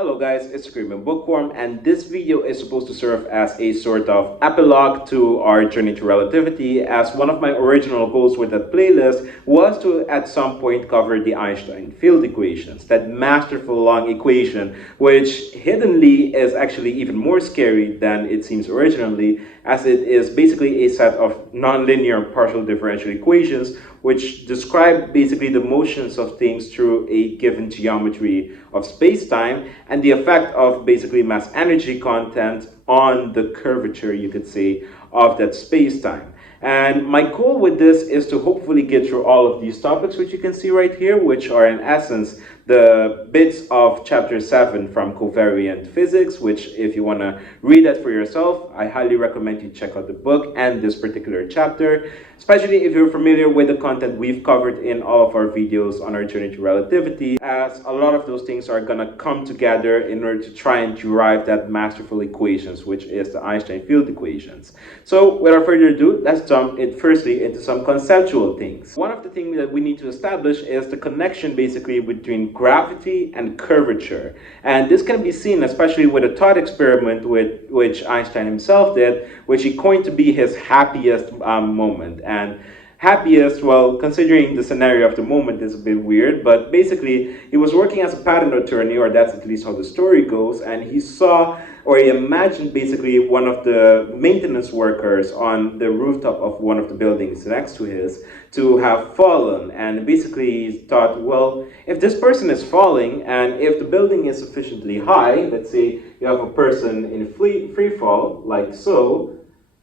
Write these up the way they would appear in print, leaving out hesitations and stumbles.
Hello guys, it's Screaming Bookworm, and this video is supposed to serve as a sort of epilogue to our journey to relativity, as one of my original goals with that playlist was to at some point cover the Einstein field equations, that masterful long equation which hiddenly is actually even more scary than it seems originally, as it is basically a set of nonlinear partial differential equations which describe basically the motions of things through a given geometry of space-time and the effect of basically mass energy content on the curvature, you could say, of that space-time. And my goal with this is to hopefully get through all of these topics, which you can see right here, which are in essence the bits of chapter 7 from Covariant Physics, which if you want to read that for yourself, I highly recommend you check out the book and this particular chapter, especially if you're familiar with the content we've covered in all of our videos on our journey to relativity, as a lot of those things are going to come together in order to try and derive that masterful equations, which is the Einstein field equations. So without further ado, let's jump firstly into some conceptual things. One of the things that we need to establish is the connection basically between gravity and curvature. And this can be seen especially with a thought experiment which Einstein himself did, which he coined to be his happiest moment. And happiest, well, considering the scenario of the moment is a bit weird, but basically he was working as a patent attorney, or that's at least how the story goes, and he saw, or he imagined basically one of the maintenance workers on the rooftop of one of the buildings next to his to have fallen. And basically he thought, well, if this person is falling and if the building is sufficiently high, let's say you have a person in free fall, like so,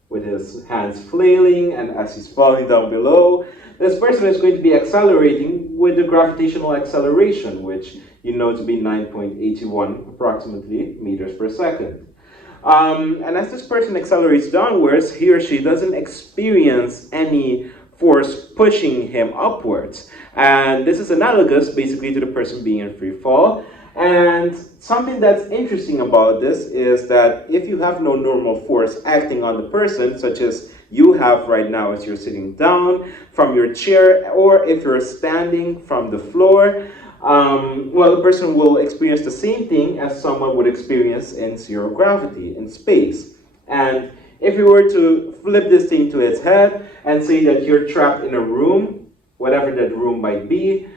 with his hands flailing, and as he's falling down below, this person is going to be accelerating with the gravitational acceleration, which you know to be 9.81 approximately meters per second. And as this person accelerates downwards, he or she doesn't experience any force pushing him upwards. And this is analogous basically to the person being in free fall. And something that's interesting about this is that if you have no normal force acting on the person, such as you have right now as you're sitting down from your chair, or if you're standing from the floor, well, the person will experience the same thing as someone would experience in zero gravity in space. And if you were to flip this thing to its head and say that you're trapped in a room, whatever that room might be,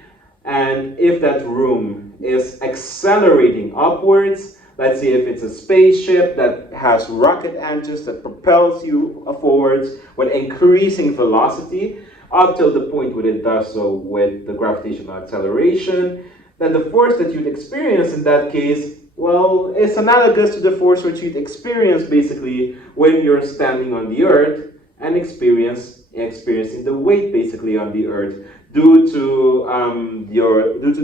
and if that room is accelerating upwards, let's say if it's a spaceship that has rocket engines that propels you forwards with increasing velocity up till the point where it does so with the gravitational acceleration, then the force that you'd experience in that case, well, it's analogous to the force which you'd experience basically when you're standing on the earth and experiencing the weight basically on the earth due to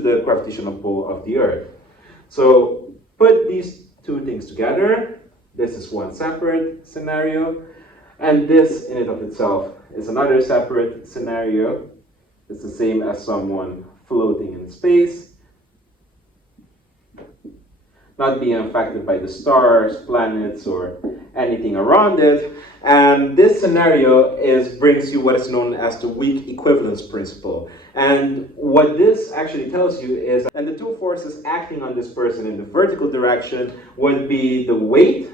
the gravitational pull of the earth. So put these two things together. This is one separate scenario, and this in and of itself is another separate scenario. It's the same as someone floating in space, not being affected by the stars, planets, or anything around it. And this scenario brings you what is known as the weak equivalence principle. And what this actually tells you is that the two forces acting on this person in the vertical direction would be the weight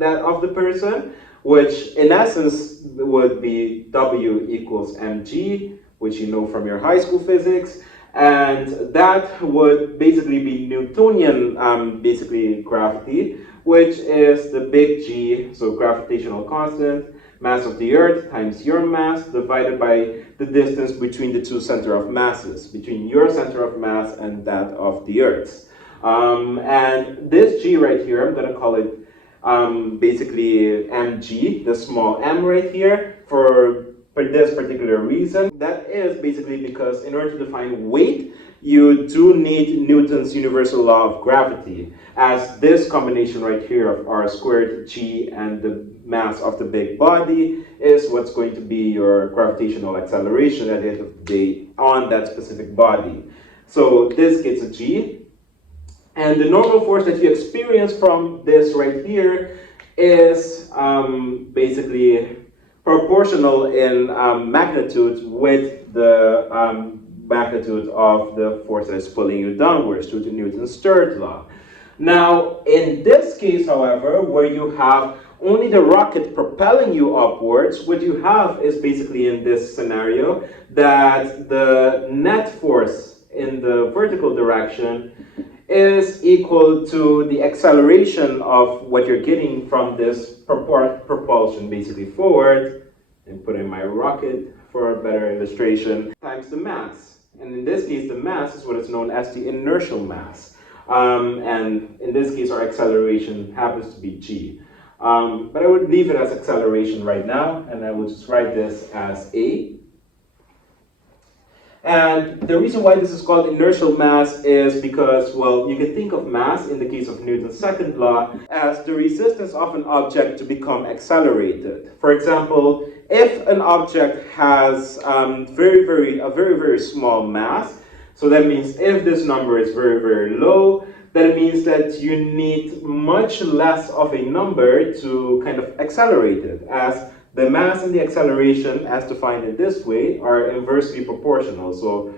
of the person, which in essence would be W equals mg, which you know from your high school physics. And that would basically be Newtonian basically gravity, which is the big G, so gravitational constant, mass of the earth times your mass divided by the distance between the two center of masses, between your center of mass and that of the earth's. And this G right here, I'm going to call it basically mg, the small m right here, for this particular reason. That is basically because in order to define weight, you do need Newton's universal law of gravity, as this combination right here of r squared g and the mass of the big body is what's going to be your gravitational acceleration at the end of the day on that specific body. So this gets a g, and the normal force that you experience from this right here is basically proportional in magnitude with the magnitude of the force that is pulling you downwards due to Newton's third law. Now, in this case, however, where you have only the rocket propelling you upwards, what you have is basically in this scenario that the net force in the vertical direction is equal to the acceleration of what you're getting from this propulsion basically forward, and put in my rocket for a better illustration, times the mass. And in this case, the mass is what is known as the inertial mass. And in this case, our acceleration happens to be g. But I would leave it as acceleration right now, and I will just write this as a. And the reason why this is called inertial mass is because, well, you can think of mass in the case of Newton's second law as the resistance of an object to become accelerated. For example, if an object has a very small mass, so that means if this number is very low, that means that you need much less of a number to kind of accelerate it, as the mass and the acceleration, as defined in this way, are inversely proportional. So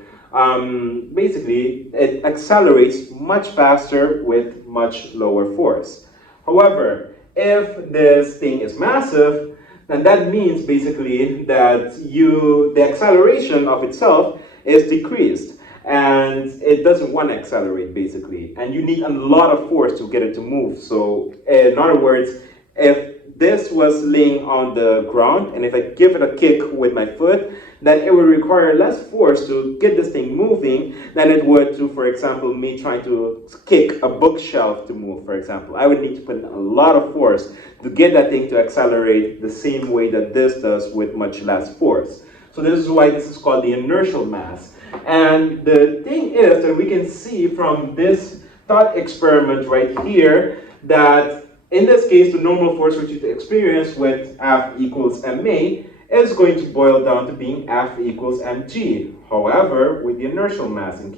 basically, it accelerates much faster with much lower force. However, if this thing is massive, then that means basically that the acceleration of itself is decreased, and it doesn't want to accelerate basically, and you need a lot of force to get it to move. So in other words, if this was laying on the ground, and if I give it a kick with my foot, then it would require less force to get this thing moving than it would to, for example, me trying to kick a bookshelf to move, for example. I would need to put in a lot of force to get that thing to accelerate the same way that this does with much less force. So this is why this is called the inertial mass. And the thing is that we can see from this thought experiment right here that in this case, the normal force which you experience with F equals ma is going to boil down to being F equals mg. However, with the inertial mass in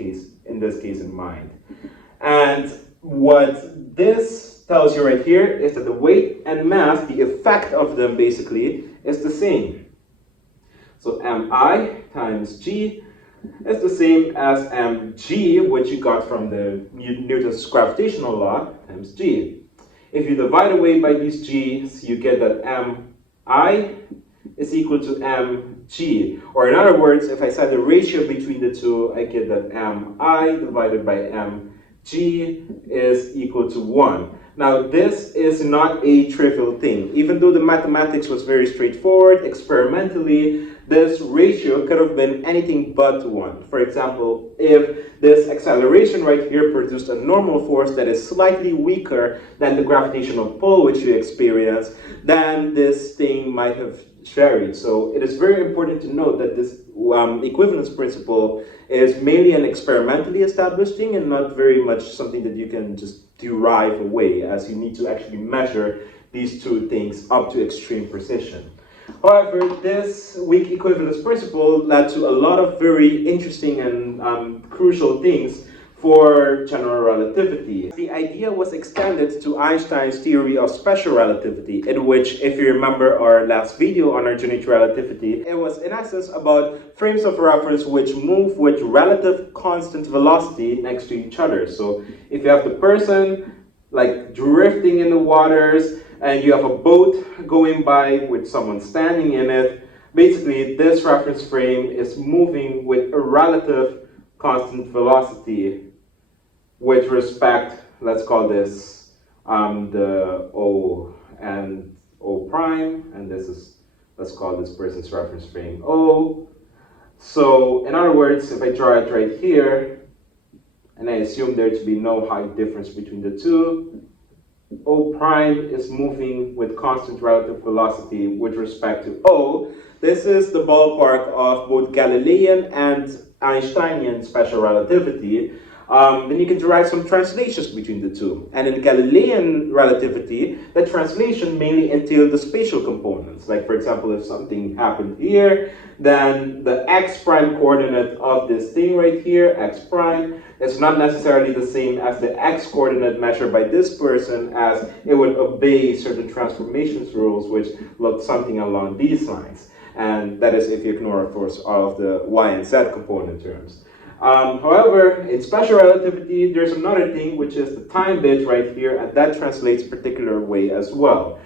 this case in mind. And what this tells you right here is that the weight and mass, the effect of them basically, is the same. So mi times g is the same as mg, which you got from the Newton's gravitational law, times g. If you divide away by these g's, you get that mi is equal to mg. Or in other words, if I set the ratio between the two, I get that mi divided by mg is equal to 1. Now, this is not a trivial thing. Even though the mathematics was very straightforward, experimentally, this ratio could have been anything but 1. For example, if this acceleration right here produced a normal force that is slightly weaker than the gravitational pull which you experience, then this thing might have varied. So it is very important to note that this equivalence principle is mainly an experimentally established thing and not very much something that you can just derive away, as you need to actually measure these two things up to extreme precision. However, this weak equivalence principle led to a lot of very interesting and crucial things for general relativity. The idea was extended to Einstein's theory of special relativity, in which, if you remember our last video on our journey to relativity, it was in essence about frames of reference which move with relative constant velocity next to each other. So if you have the person like drifting in the waters, and you have a boat going by with someone standing in it, basically this reference frame is moving with a relative constant velocity with respect, let's call this the O and O prime, and this is, let's call this person's reference frame O. So in other words, if I draw it right here, and I assume there to be no height difference between the two, O prime is moving with constant relative velocity with respect to O. This is the ballpark of both Galilean and Einsteinian special relativity. Then you can derive some translations between the two. And in Galilean relativity, the translation mainly entailed the spatial components. Like, for example, if something happened here, then the x prime coordinate of this thing right here, x prime, is not necessarily the same as the x coordinate measured by this person, as it would obey certain transformations rules which look something along these lines. And that is if you ignore, of course, all of the y and z component terms. However, in special relativity, there's another thing, which is the time bit right here, and that translates a particular way as well.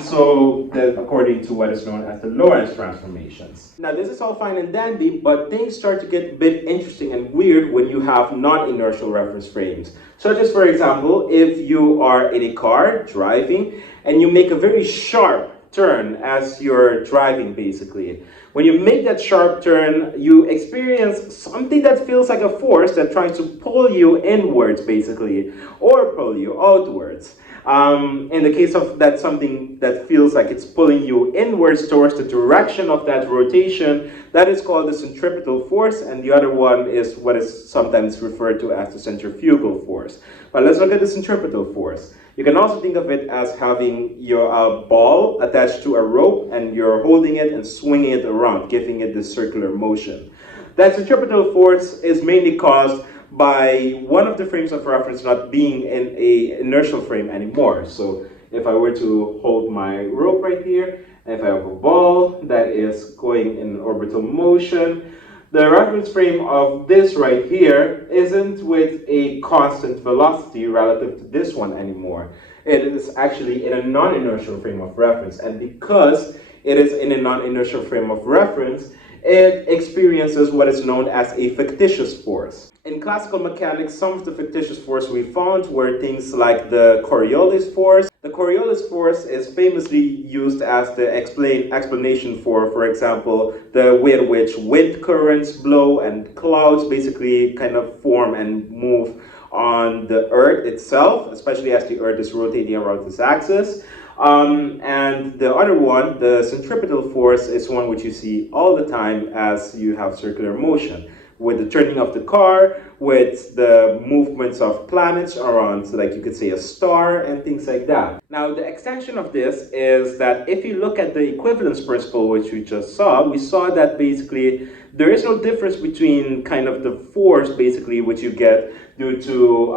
So that according to what is known as the Lorentz transformations. Now this is all fine and dandy, but things start to get a bit interesting and weird when you have non-inertial reference frames. Such as, for example, if you are in a car driving and you make a very sharp turn as you're driving basically. When you make that sharp turn, you experience something that feels like a force that tries to pull you inwards basically, or pull you outwards. In the case of that something that feels like it's pulling you inwards towards the direction of that rotation, that is called the centripetal force, and the other one is what is sometimes referred to as the centrifugal force. But let's look at the centripetal force. You can also think of it as having your ball attached to a rope and you're holding it and swinging it around, giving it this circular motion. That centripetal force is mainly caused by one of the frames of reference not being in an inertial frame anymore. So if I were to hold my rope right here, and if I have a ball that is going in orbital motion, the reference frame of this right here isn't with a constant velocity relative to this one anymore. It is actually in a non-inertial frame of reference. And because it is in a non-inertial frame of reference, it experiences what is known as a fictitious force. In classical mechanics, some of the fictitious force we found were things like the Coriolis force. The Coriolis force is famously used as the explanation for example, the way in which wind currents blow and clouds basically kind of form and move on the Earth itself, especially as the Earth is rotating around its axis. And the other one, the centripetal force, is one which you see all the time as you have circular motion, with the turning of the car, with the movements of planets around, so like you could say a star and things like that. Now the extension of this is that if you look at the equivalence principle which we just saw, we saw that basically there is no difference between kind of the force basically which you get due to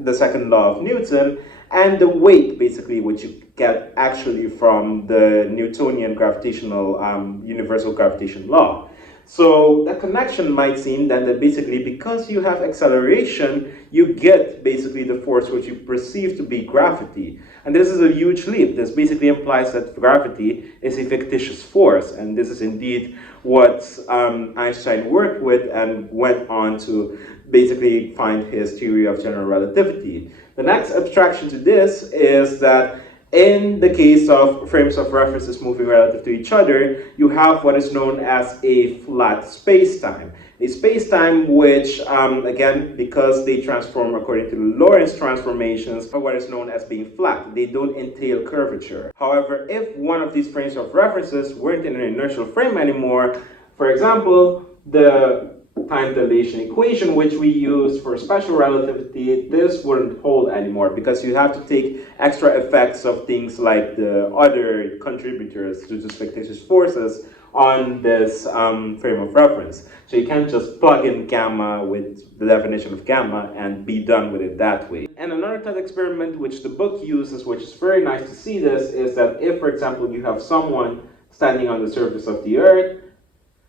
the second law of Newton and the weight basically which you get actually from the Newtonian gravitational universal gravitation law. So that connection might seem that basically because you have acceleration, you get basically the force which you perceive to be gravity. And this is a huge leap. This basically implies that gravity is a fictitious force. And this is indeed what Einstein worked with and went on to basically find his theory of general relativity. The next abstraction to this is that in the case of frames of references moving relative to each other, you have what is known as a flat spacetime. A spacetime which, again, because they transform according to the Lorentz transformations, are what is known as being flat. They don't entail curvature. However, if one of these frames of references weren't in an inertial frame anymore, for example, the time dilation equation which we use for special relativity, this wouldn't hold anymore because you have to take extra effects of things like the other contributors to the fictitious forces on this frame of reference. So you can't just plug in gamma with the definition of gamma and be done with it that way. And another thought experiment which the book uses, which is very nice to see this, is that if, for example, you have someone standing on the surface of the Earth,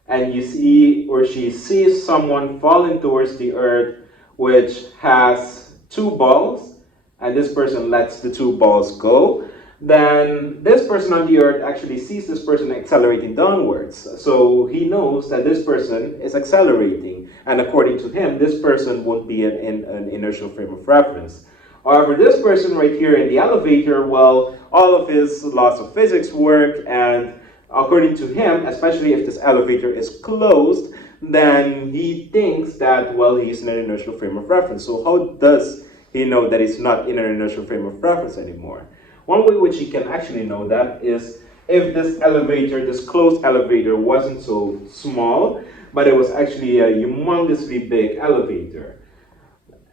and you see or she sees someone falling towards the Earth which has two balls, and this person lets the two balls go, then this person on the Earth actually sees this person accelerating downwards. So he knows that this person is accelerating, and according to him, this person won't be in an inertial frame of reference. However, this person right here in the elevator, well, all of his laws of physics work, and according to him, especially if this elevator is closed, then he thinks that, well, he's in an inertial frame of reference. So how does he know that he's not in an inertial frame of reference anymore? One way which he can actually know that is if this elevator, this closed elevator, wasn't so small, but it was actually a humongously big elevator.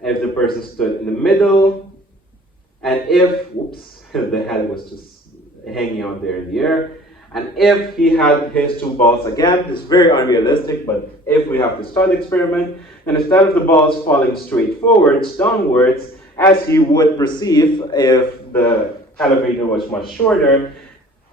If the person stood in the middle, and if, whoops, the head was just hanging out there in the air, and if he had his two balls again, it's very unrealistic, but if we have this thought experiment, then instead of the balls falling straight forwards, downwards, as he would perceive if the elevator was much shorter,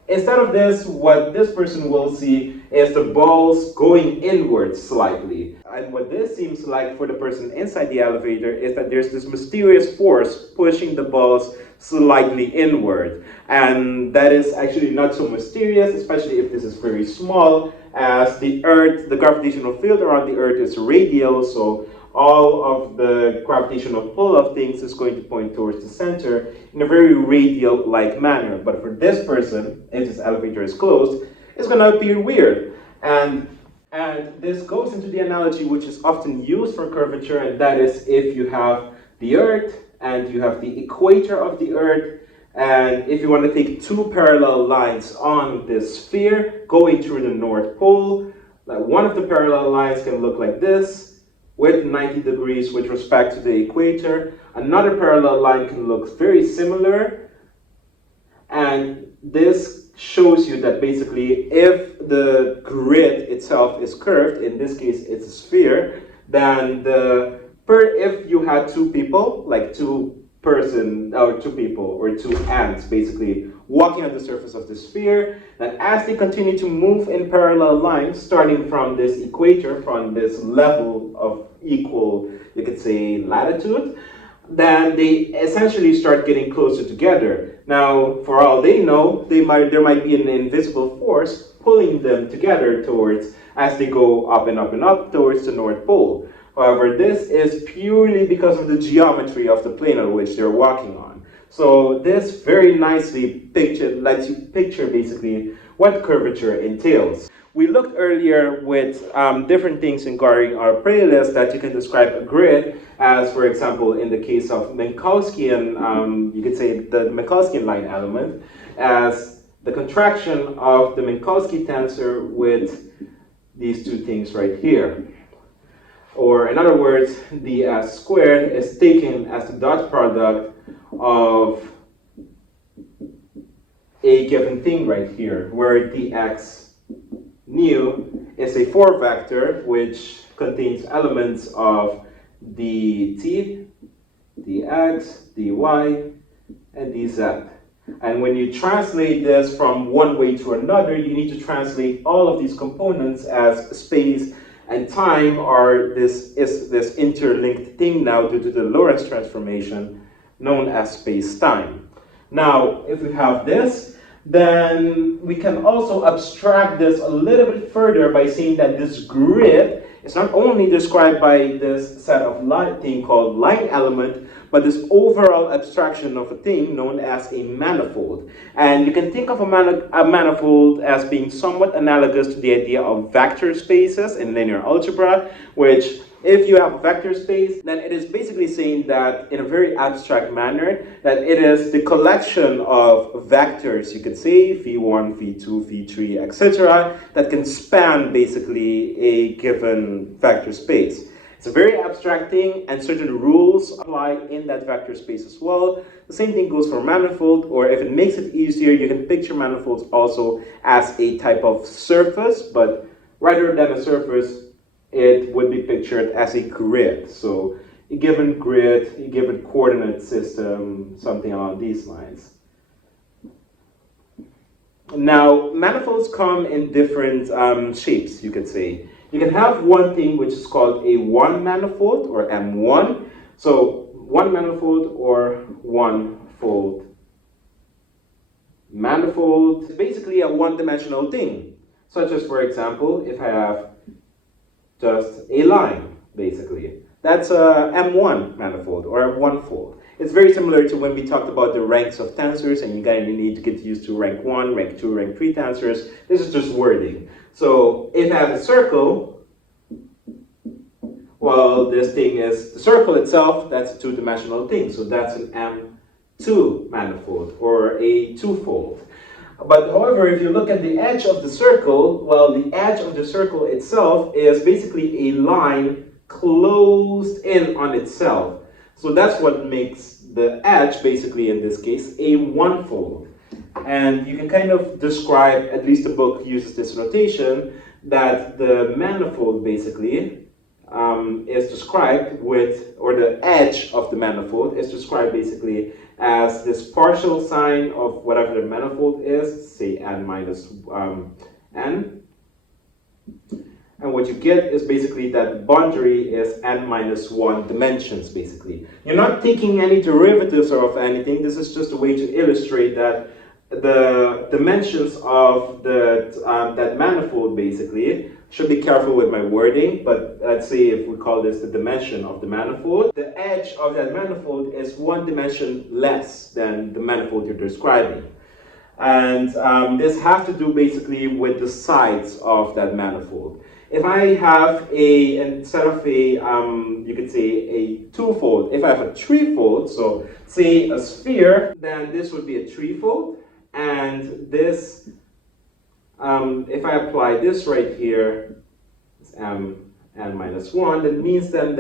instead of this, what this person will see is the balls going inwards slightly. And what this seems like for the person inside the elevator is that there's this mysterious force pushing the balls slightly inward. And that is actually not so mysterious, especially if this is very small, as the Earth, the gravitational field around the Earth is radial, so all of the gravitational pull of things is going to point towards the center in a very radial-like manner. But for this person, if this elevator is closed, it's going to appear weird. And this goes into the analogy which is often used for curvature, and that is if you have the Earth and you have the equator of the Earth, and if you want to take two parallel lines on this sphere going through the North Pole, like one of the parallel lines can look like this, with 90 degrees with respect to the equator. Another parallel line can look very similar, and this shows you that basically if the grid itself is curved, in this case it's a sphere, then if you had two people, like two people or two ants basically walking on the surface of the sphere, then as they continue to move in parallel lines, starting from this equator, from this level of equal, you could say, latitude, then they essentially start getting closer together. Now, for all they know, there might be an invisible force pulling them together towards, as they go up and up and up towards the North Pole. However, this is purely because of the geometry of the plane on which they're walking on. So this very nicely lets you picture basically what curvature entails. We looked earlier with different things regarding our playlist that you can describe a grid as, for example, in the case of Minkowskian, you could say the Minkowskian line element as the contraction of the Minkowski tensor with these two things right here. Or in other words, the S squared is taken as the dot product of a given thing right here, where dx nu is a 4 vector which contains elements of dt, dx, dy, and dz. And when you translate this from one way to another, you need to translate all of these components as space and time are this interlinked thing now due to the Lorentz transformation known as space-time. Now, if we have this, then we can also abstract this a little bit further by saying that this grid is not only described by this set of thing called line element, but this overall abstraction of a thing known as a manifold. And you can think of a manifold as being somewhat analogous to the idea of vector spaces in linear algebra, which if you have a vector space, then it is basically saying that in a very abstract manner, that it is the collection of vectors, you could say, v1, v2, v3, etc., that can span basically a given vector space. It's a very abstract thing, and certain rules apply in that vector space as well. The same thing goes for manifold, or if it makes it easier, you can picture manifolds also as a type of surface, but rather than a surface, it would be pictured as a grid. So a given grid, a given coordinate system, something along these lines. Now, manifolds come in different shapes, you could say. You can have one thing which is called a one manifold, or M1. So one manifold or one-fold. Manifold is basically a one-dimensional thing, such as, for example, if I have just a line, basically. That's a M1 manifold or a one-fold. It's very similar to when we talked about the ranks of tensors, and you kind of need to get used to rank 1, rank 2, rank 3 tensors. This is just wording. So if I have a circle, well, this thing is the circle itself, that's a two-dimensional thing. So that's an M2 manifold or a two-fold. But however, if you look at the edge of the circle, well, the edge of the circle itself is basically a line closed in on itself. So that's what makes the edge, basically in this case, a one-fold. And you can kind of describe, at least the book uses this notation, that the manifold basically is described with, or the edge of the manifold is described basically as this partial sign of whatever the manifold is, say n minus n. And what you get is basically that boundary is n minus 1 dimensions, basically. You're not taking any derivatives of anything. This is just a way to illustrate that the dimensions of that manifold, basically, should be careful with my wording, but let's say if we call this the dimension of the manifold, the edge of that manifold is one dimension less than the manifold you're describing. And this has to do basically with the sides of that manifold. If I have instead of you could say a twofold, if I have a threefold, so say a sphere, then this would be a threefold. And this, if I apply this right here, it's n minus 1, that means then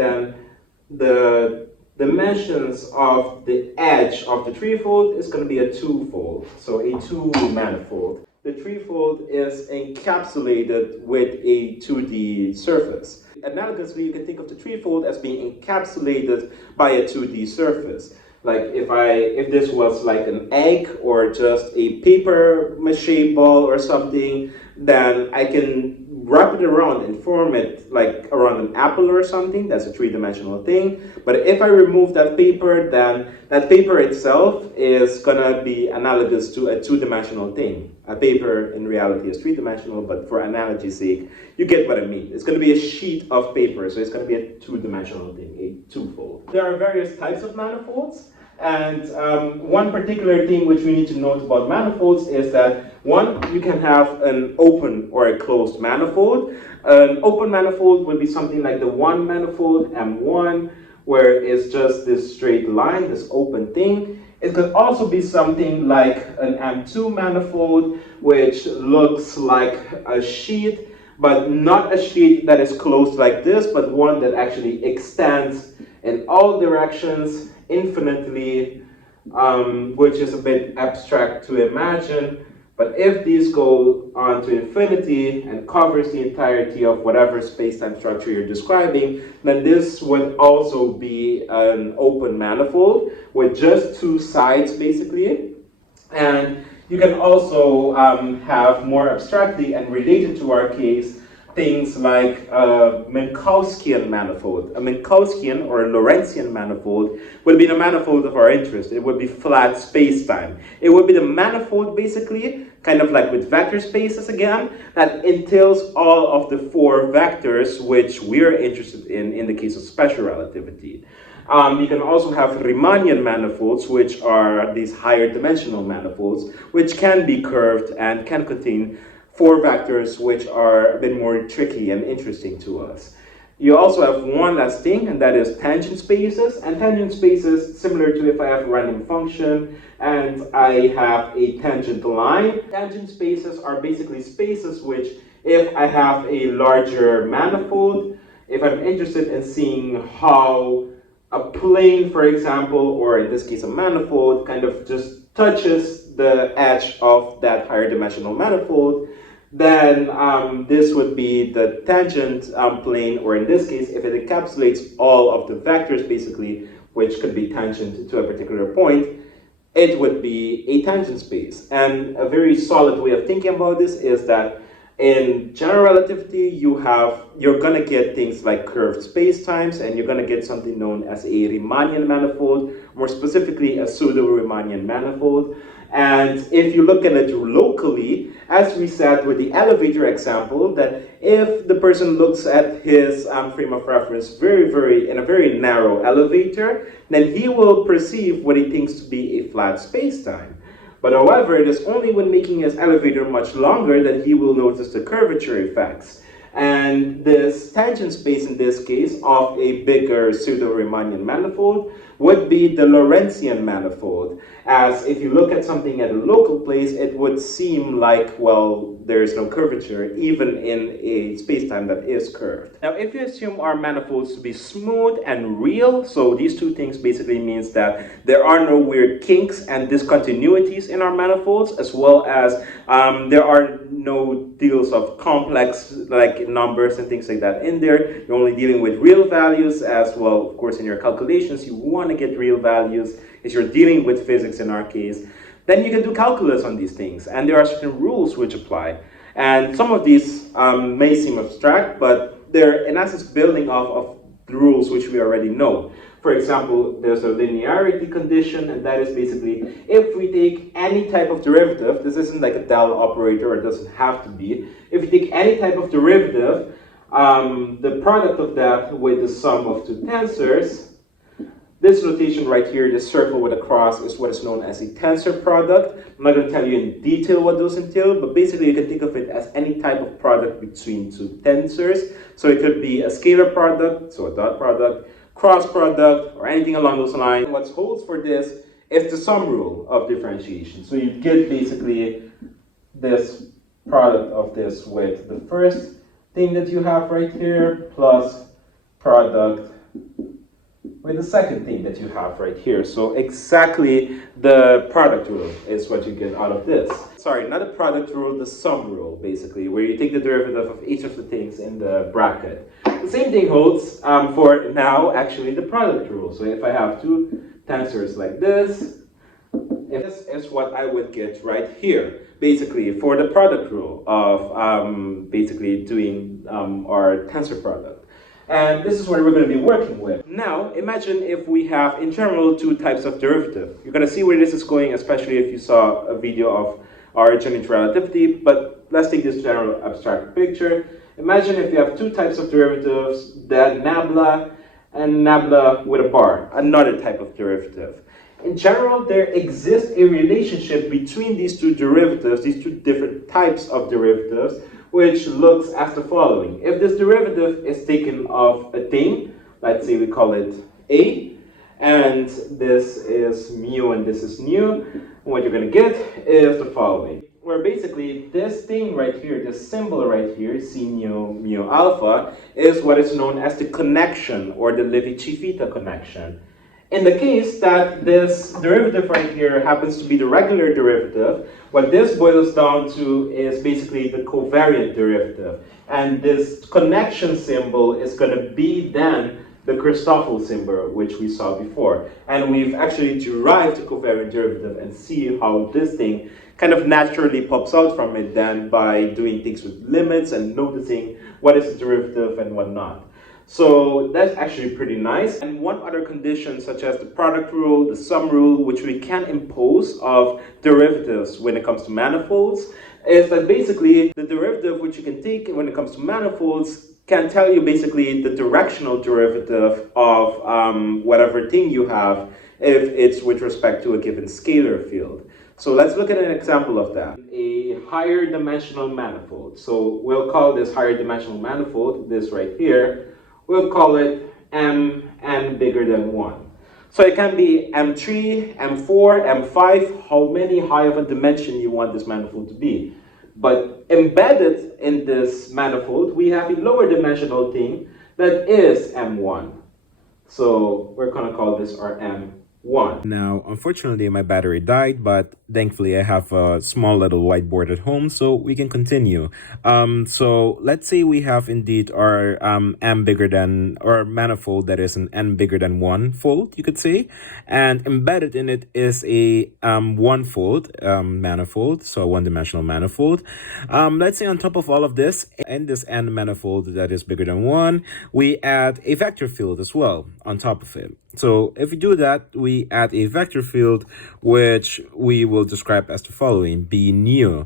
the dimensions of the edge of the threefold is going to be a twofold, so a two-manifold. The threefold is encapsulated with a 2D surface. Analogously, you can think of the threefold as being encapsulated by a 2D surface. Like if this was like an egg or just a paper mache ball or something, then I can wrap it around and form it like around an apple or something. That's a three-dimensional thing. But if I remove that paper, then that paper itself is gonna be analogous to a two-dimensional thing. A paper in reality is three-dimensional, but for analogy's sake, you get what I mean. It's gonna be a sheet of paper, so it's gonna be a two-dimensional thing, a twofold. There are various types of manifolds. And one particular thing which we need to note about manifolds is that, one, you can have an open or a closed manifold. An open manifold would be something like the one manifold, M1, where it's just this straight line, this open thing. It could also be something like an M2 manifold, which looks like a sheet, but not a sheet that is closed like this, but one that actually extends in all directions infinitely, which is a bit abstract to imagine. But if these go on to infinity and covers the entirety of whatever space-time structure you're describing, then this would also be an open manifold with just two sides, basically. And you can also have more abstractly and related to our case, things like a Minkowskian manifold. A Minkowskian or a Lorentzian manifold would be the manifold of our interest. It would be flat space-time. It would be the manifold, basically, kind of like with vector spaces again, that entails all of the four vectors which we're interested in the case of special relativity. You can also have Riemannian manifolds, which are these higher dimensional manifolds, which can be curved and can contain four vectors which are a bit more tricky and interesting to us. You also have one last thing, and that is tangent spaces. And tangent spaces, similar to if I have a random function and I have a tangent line. Tangent spaces are basically spaces which, if I have a larger manifold, if I'm interested in seeing how a plane, for example, or in this case a manifold, kind of just touches the edge of that higher dimensional manifold, then this would be the tangent plane, or in this case, if it encapsulates all of the vectors, basically, which could be tangent to a particular point, it would be a tangent space. And a very solid way of thinking about this is that in general relativity, you're gonna get things like curved spacetimes, and you're gonna get something known as a Riemannian manifold, more specifically a pseudo-Riemannian manifold. And if you look at it locally, as we said with the elevator example, that if the person looks at his frame of reference in a very narrow elevator, then he will perceive what he thinks to be a flat spacetime. But however, it is only when making his elevator much longer that he will notice the curvature effects. And this tangent space in this case of a bigger pseudo-Riemannian manifold would be the Lorentzian manifold. As if you look at something at a local place, it would seem like, well, there is no curvature, even in a spacetime that is curved. Now, if you assume our manifolds to be smooth and real, so these two things basically means that there are no weird kinks and discontinuities in our manifolds, as well as there are no deals of complex like numbers and things like that in there. You're only dealing with real values as well. Of course, in your calculations, you want to get real values as you're dealing with physics in our case. Then you can do calculus on these things, and there are certain rules which apply. And some of these may seem abstract, but they're in essence building off of the rules which we already know. For example, there's a linearity condition, and that is basically if we take any type of derivative, this isn't like a del operator, it doesn't have to be. If you take any type of derivative, the product of that with the sum of two tensors, this notation right here, this circle with a cross, is what is known as a tensor product. I'm not going to tell you in detail what those entail, but basically you can think of it as any type of product between two tensors. So it could be a scalar product, so a dot product, cross product, or anything along those lines. What holds for this is the sum rule of differentiation. So you get basically this product of this with the first thing that you have right here plus product with the second thing that you have right here. So exactly the product rule is what you get out of this. Sorry, not the product rule, the sum rule, basically, where you take the derivative of each of the things in the bracket. The same thing holds for now, actually, the product rule. So if I have two tensors like this is what I would get right here, basically, for the product rule of basically doing our tensor product. And this is what we're going to be working with. Now, imagine if we have, in general, two types of derivative. You're going to see where this is going, especially if you saw a video of origin into relativity, but let's take this general abstract picture. Imagine if you have two types of derivatives, that nabla and nabla with a bar, another type of derivative. In general, there exists a relationship between these two derivatives, these two different types of derivatives, which looks as the following. If this derivative is taken of a thing, let's say we call it A, and this is mu and this is nu, what you're going to get is the following. Where basically this thing right here, this symbol right here, C nu mu alpha, is what is known as the connection or the Levi-Civita connection. In the case that this derivative right here happens to be the regular derivative, what this boils down to is basically the covariant derivative. And this connection symbol is going to be then the Christoffel symbol, which we saw before. And we've actually derived the covariant derivative and see how this thing kind of naturally pops out from it then by doing things with limits and noticing what is the derivative and what not. So that's actually pretty nice. And one other condition, such as the product rule, the sum rule, which we can impose of derivatives when it comes to manifolds, is that basically the derivative which you can take when it comes to manifolds can tell you basically the directional derivative of whatever thing you have if it's with respect to a given scalar field. So let's look at an example of that. A higher dimensional manifold. So we'll call this higher dimensional manifold, this right here, we'll call it m bigger than 1. So it can be m3, m4, m5, how many high of a dimension you want this manifold to be. But embedded in this manifold, we have a lower dimensional thing that is m1. So we're going to call this our m1. Now, unfortunately, my battery died, but thankfully I have a small little whiteboard at home, so we can continue. So let's say we have indeed our m bigger than, or manifold that is an n bigger than 1 fold, you could say, and embedded in it is a 1 fold manifold, so a one-dimensional manifold. Let's say on top of all of this, in this n manifold that is bigger than 1, we add a vector field as well on top of it. So if we do that, we add a vector field which we will describe as the following: b nu.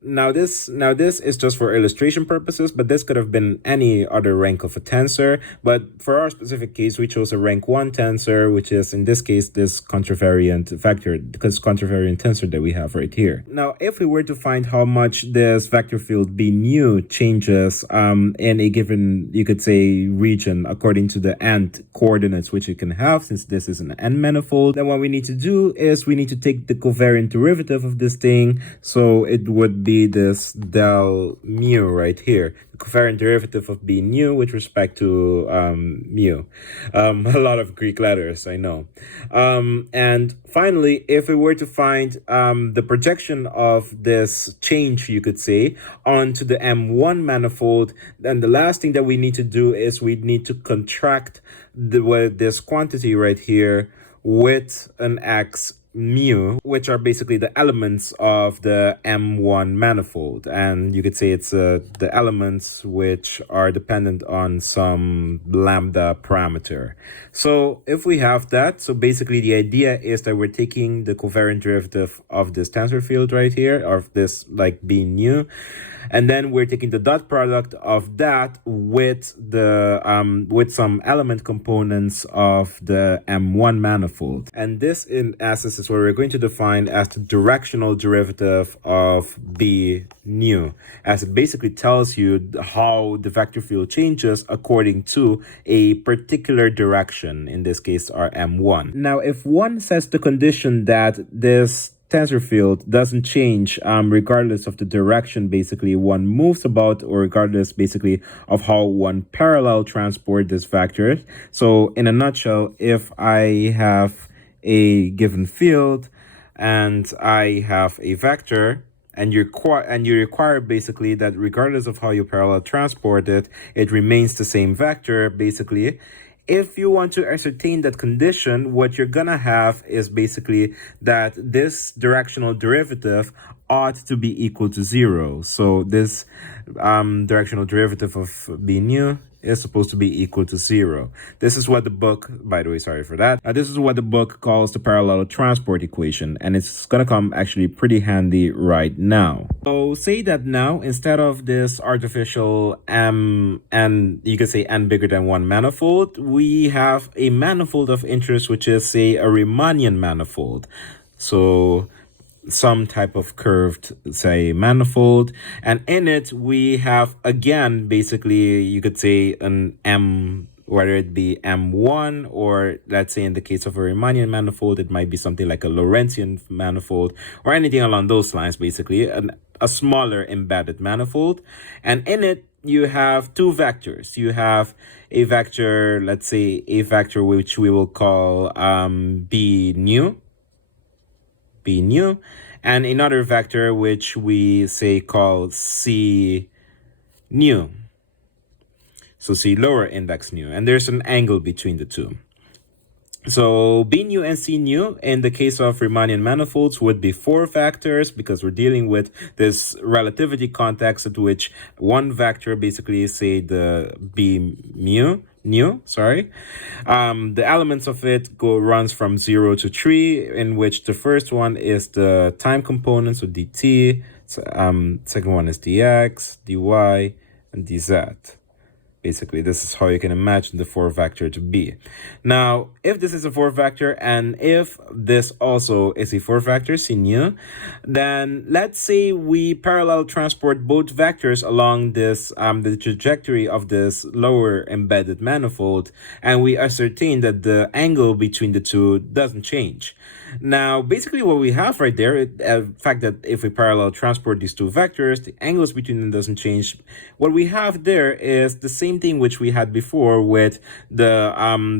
Now this is just for illustration purposes, but this could have been any other rank of a tensor. But for our specific case, we chose a rank 1 tensor, which is in this case this contravariant vector, because contravariant tensor that we have right here. Now, if we were to find how much this vector field b nu changes in a given, you could say, region according to the nth coordinates which you can have, since this is an n manifold, then what we need to do is we need to take the covariant derivative of this thing. So it would be this del mu right here, the covariant derivative of b nu with respect to mu. A lot of Greek letters, I know. And finally, if we were to find the projection of this change, you could say, onto the m1 manifold, then the last thing that we need to do is we need to contract this quantity right here with an x mu, which are basically the elements of the M1 manifold. And you could say it's the elements which are dependent on some lambda parameter. So if we have that, so basically the idea is that we're taking the covariant derivative of this tensor field right here, of this like being nu, and then we're taking the dot product of that with the with some element components of the M1 manifold. And this in essence is what we're going to define as the directional derivative of B nu, as it basically tells you how the vector field changes according to a particular direction, in this case our M1. Now if one sets the condition that this tensor field doesn't change regardless of the direction basically one moves about, or regardless basically of how one parallel transport this vector. So in a nutshell, if I have a given field and I have a vector, and you require basically that regardless of how you parallel transport it, it remains the same vector basically. If you want to ascertain that condition, what you're gonna have is basically that this directional derivative ought to be equal to 0. So this directional derivative of B nu is supposed to be equal to 0. This is what the book, by the way, sorry for that. This is what the book calls the parallel transport equation, and it's gonna come actually pretty handy right now. So say that now, instead of this artificial m, and you could say n bigger than 1 manifold, we have a manifold of interest, which is, say, a Riemannian manifold. So some type of curved, say, manifold, and in it we have, again, basically you could say an m, whether it be M1, or let's say in the case of a Riemannian manifold it might be something like a Lorentzian manifold, or anything along those lines, basically a smaller embedded manifold. And in it you have two vectors. You have a vector, let's say a vector which we will call B nu, and another vector which we say call C nu. So C lower index nu, and there's an angle between the two. So B nu and C nu in the case of Riemannian manifolds would be 4 vectors, because we're dealing with this relativity context at which one vector, basically say the B nu, the elements of it runs from 0 to 3, in which the first one is the time component, so dt, second one is dx, dy, and dz. Basically, this is how you can imagine the 4 vector to be. Now, if this is a 4 vector, and if this also is a 4 vector, C nu, then let's say we parallel transport both vectors along this the trajectory of this lower embedded manifold, and we ascertain that the angle between the two doesn't change. Now, basically what we have right there, the fact that if we parallel transport these two vectors, the angles between them doesn't change. What we have there is the same thing which we had before with the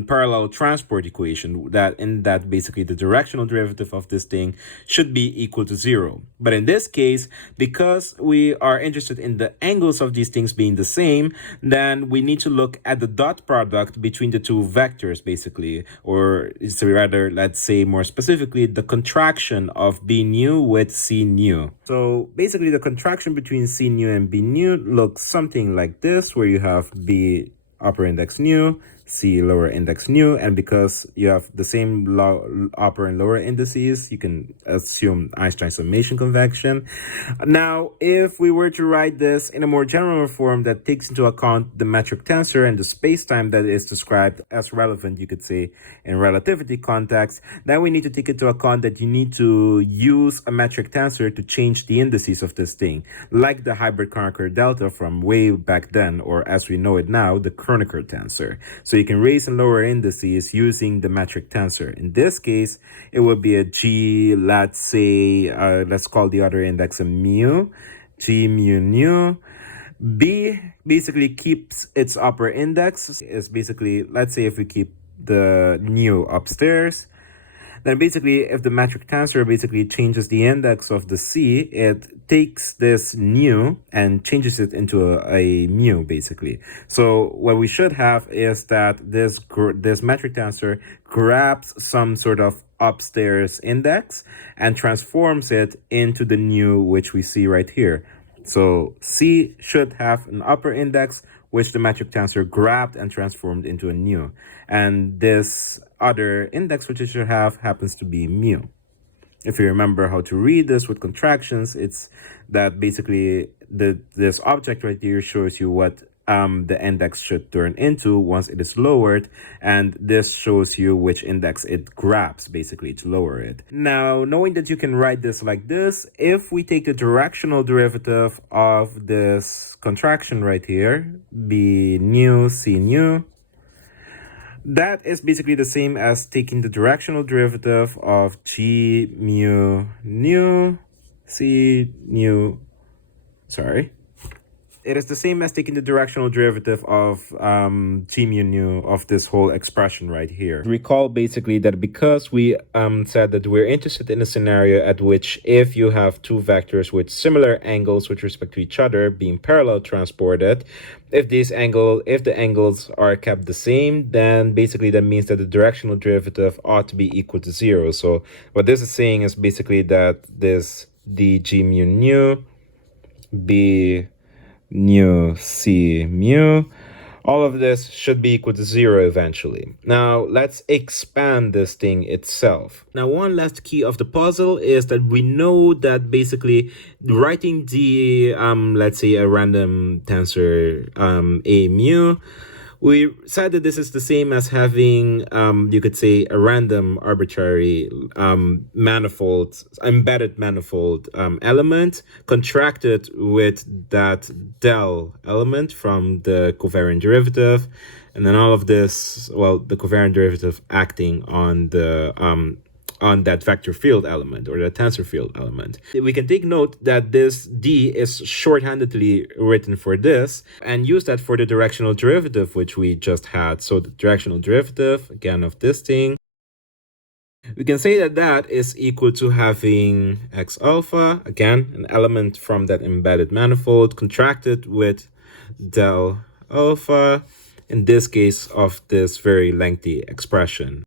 parallel transport equation, that basically the directional derivative of this thing should be equal to 0. But in this case, because we are interested in the angles of these things being the same, then we need to look at the dot product between the two vectors, basically, or rather, let's say more specifically, the contraction of B nu with C nu. So basically the contraction between C nu and B nu looks something like this, where you have B upper index nu, C lower index nu, and because you have the same upper and lower indices, you can assume Einstein summation convection. Now, if we were to write this in a more general form that takes into account the metric tensor and the space-time that is described as relevant, you could say, in relativity context, then we need to take into account that you need to use a metric tensor to change the indices of this thing, like the hybrid Kronecker delta from way back then, or as we know it now, the Kronecker tensor. So you can raise and lower indices using the metric tensor. In this case, it would be a G, let's say, let's call the other index a mu, G mu nu. B basically keeps its upper index, is basically, let's say if we keep the nu upstairs, then basically if the metric tensor basically changes the index of the C, it takes this nu and changes it into a mu, basically. So what we should have is that this metric tensor grabs some sort of upstairs index and transforms it into the nu, which we see right here. So C should have an upper index, which the metric tensor grabbed and transformed into a nu. And this other index, which it should have, happens to be mu. If you remember how to read this with contractions, it's that basically this object right here shows you what the index should turn into once it is lowered, and this shows you which index it grabs basically to lower it. Now, knowing that you can write this like this, if we take the directional derivative of this contraction right here, be nu c nu, that is basically the same as taking the directional derivative of g mu nu c nu, sorry. It is the same as taking the directional derivative of g mu nu of this whole expression right here. Recall basically that because we said that we're interested in a scenario at which if you have two vectors with similar angles with respect to each other being parallel transported, if the angles are kept the same, then basically that means that the directional derivative ought to be equal to 0. So what this is saying is basically that this dg mu nu be nu c mu, all of this should be equal to 0 eventually. Now let's expand this thing itself. Now one last key of the puzzle is that we know that basically writing the let's say a random tensor a mu, we said that this is the same as having, you could say, a random arbitrary manifold, embedded manifold element contracted with that del element from the covariant derivative. And then all of this, well, the covariant derivative acting on that vector field element or the tensor field element. We can take note that this d is shorthandedly written for this and use that for the directional derivative which we just had. So the directional derivative, again, of this thing, we can say that that is equal to having x alpha, again, an element from that embedded manifold contracted with del alpha, in this case of this very lengthy expression.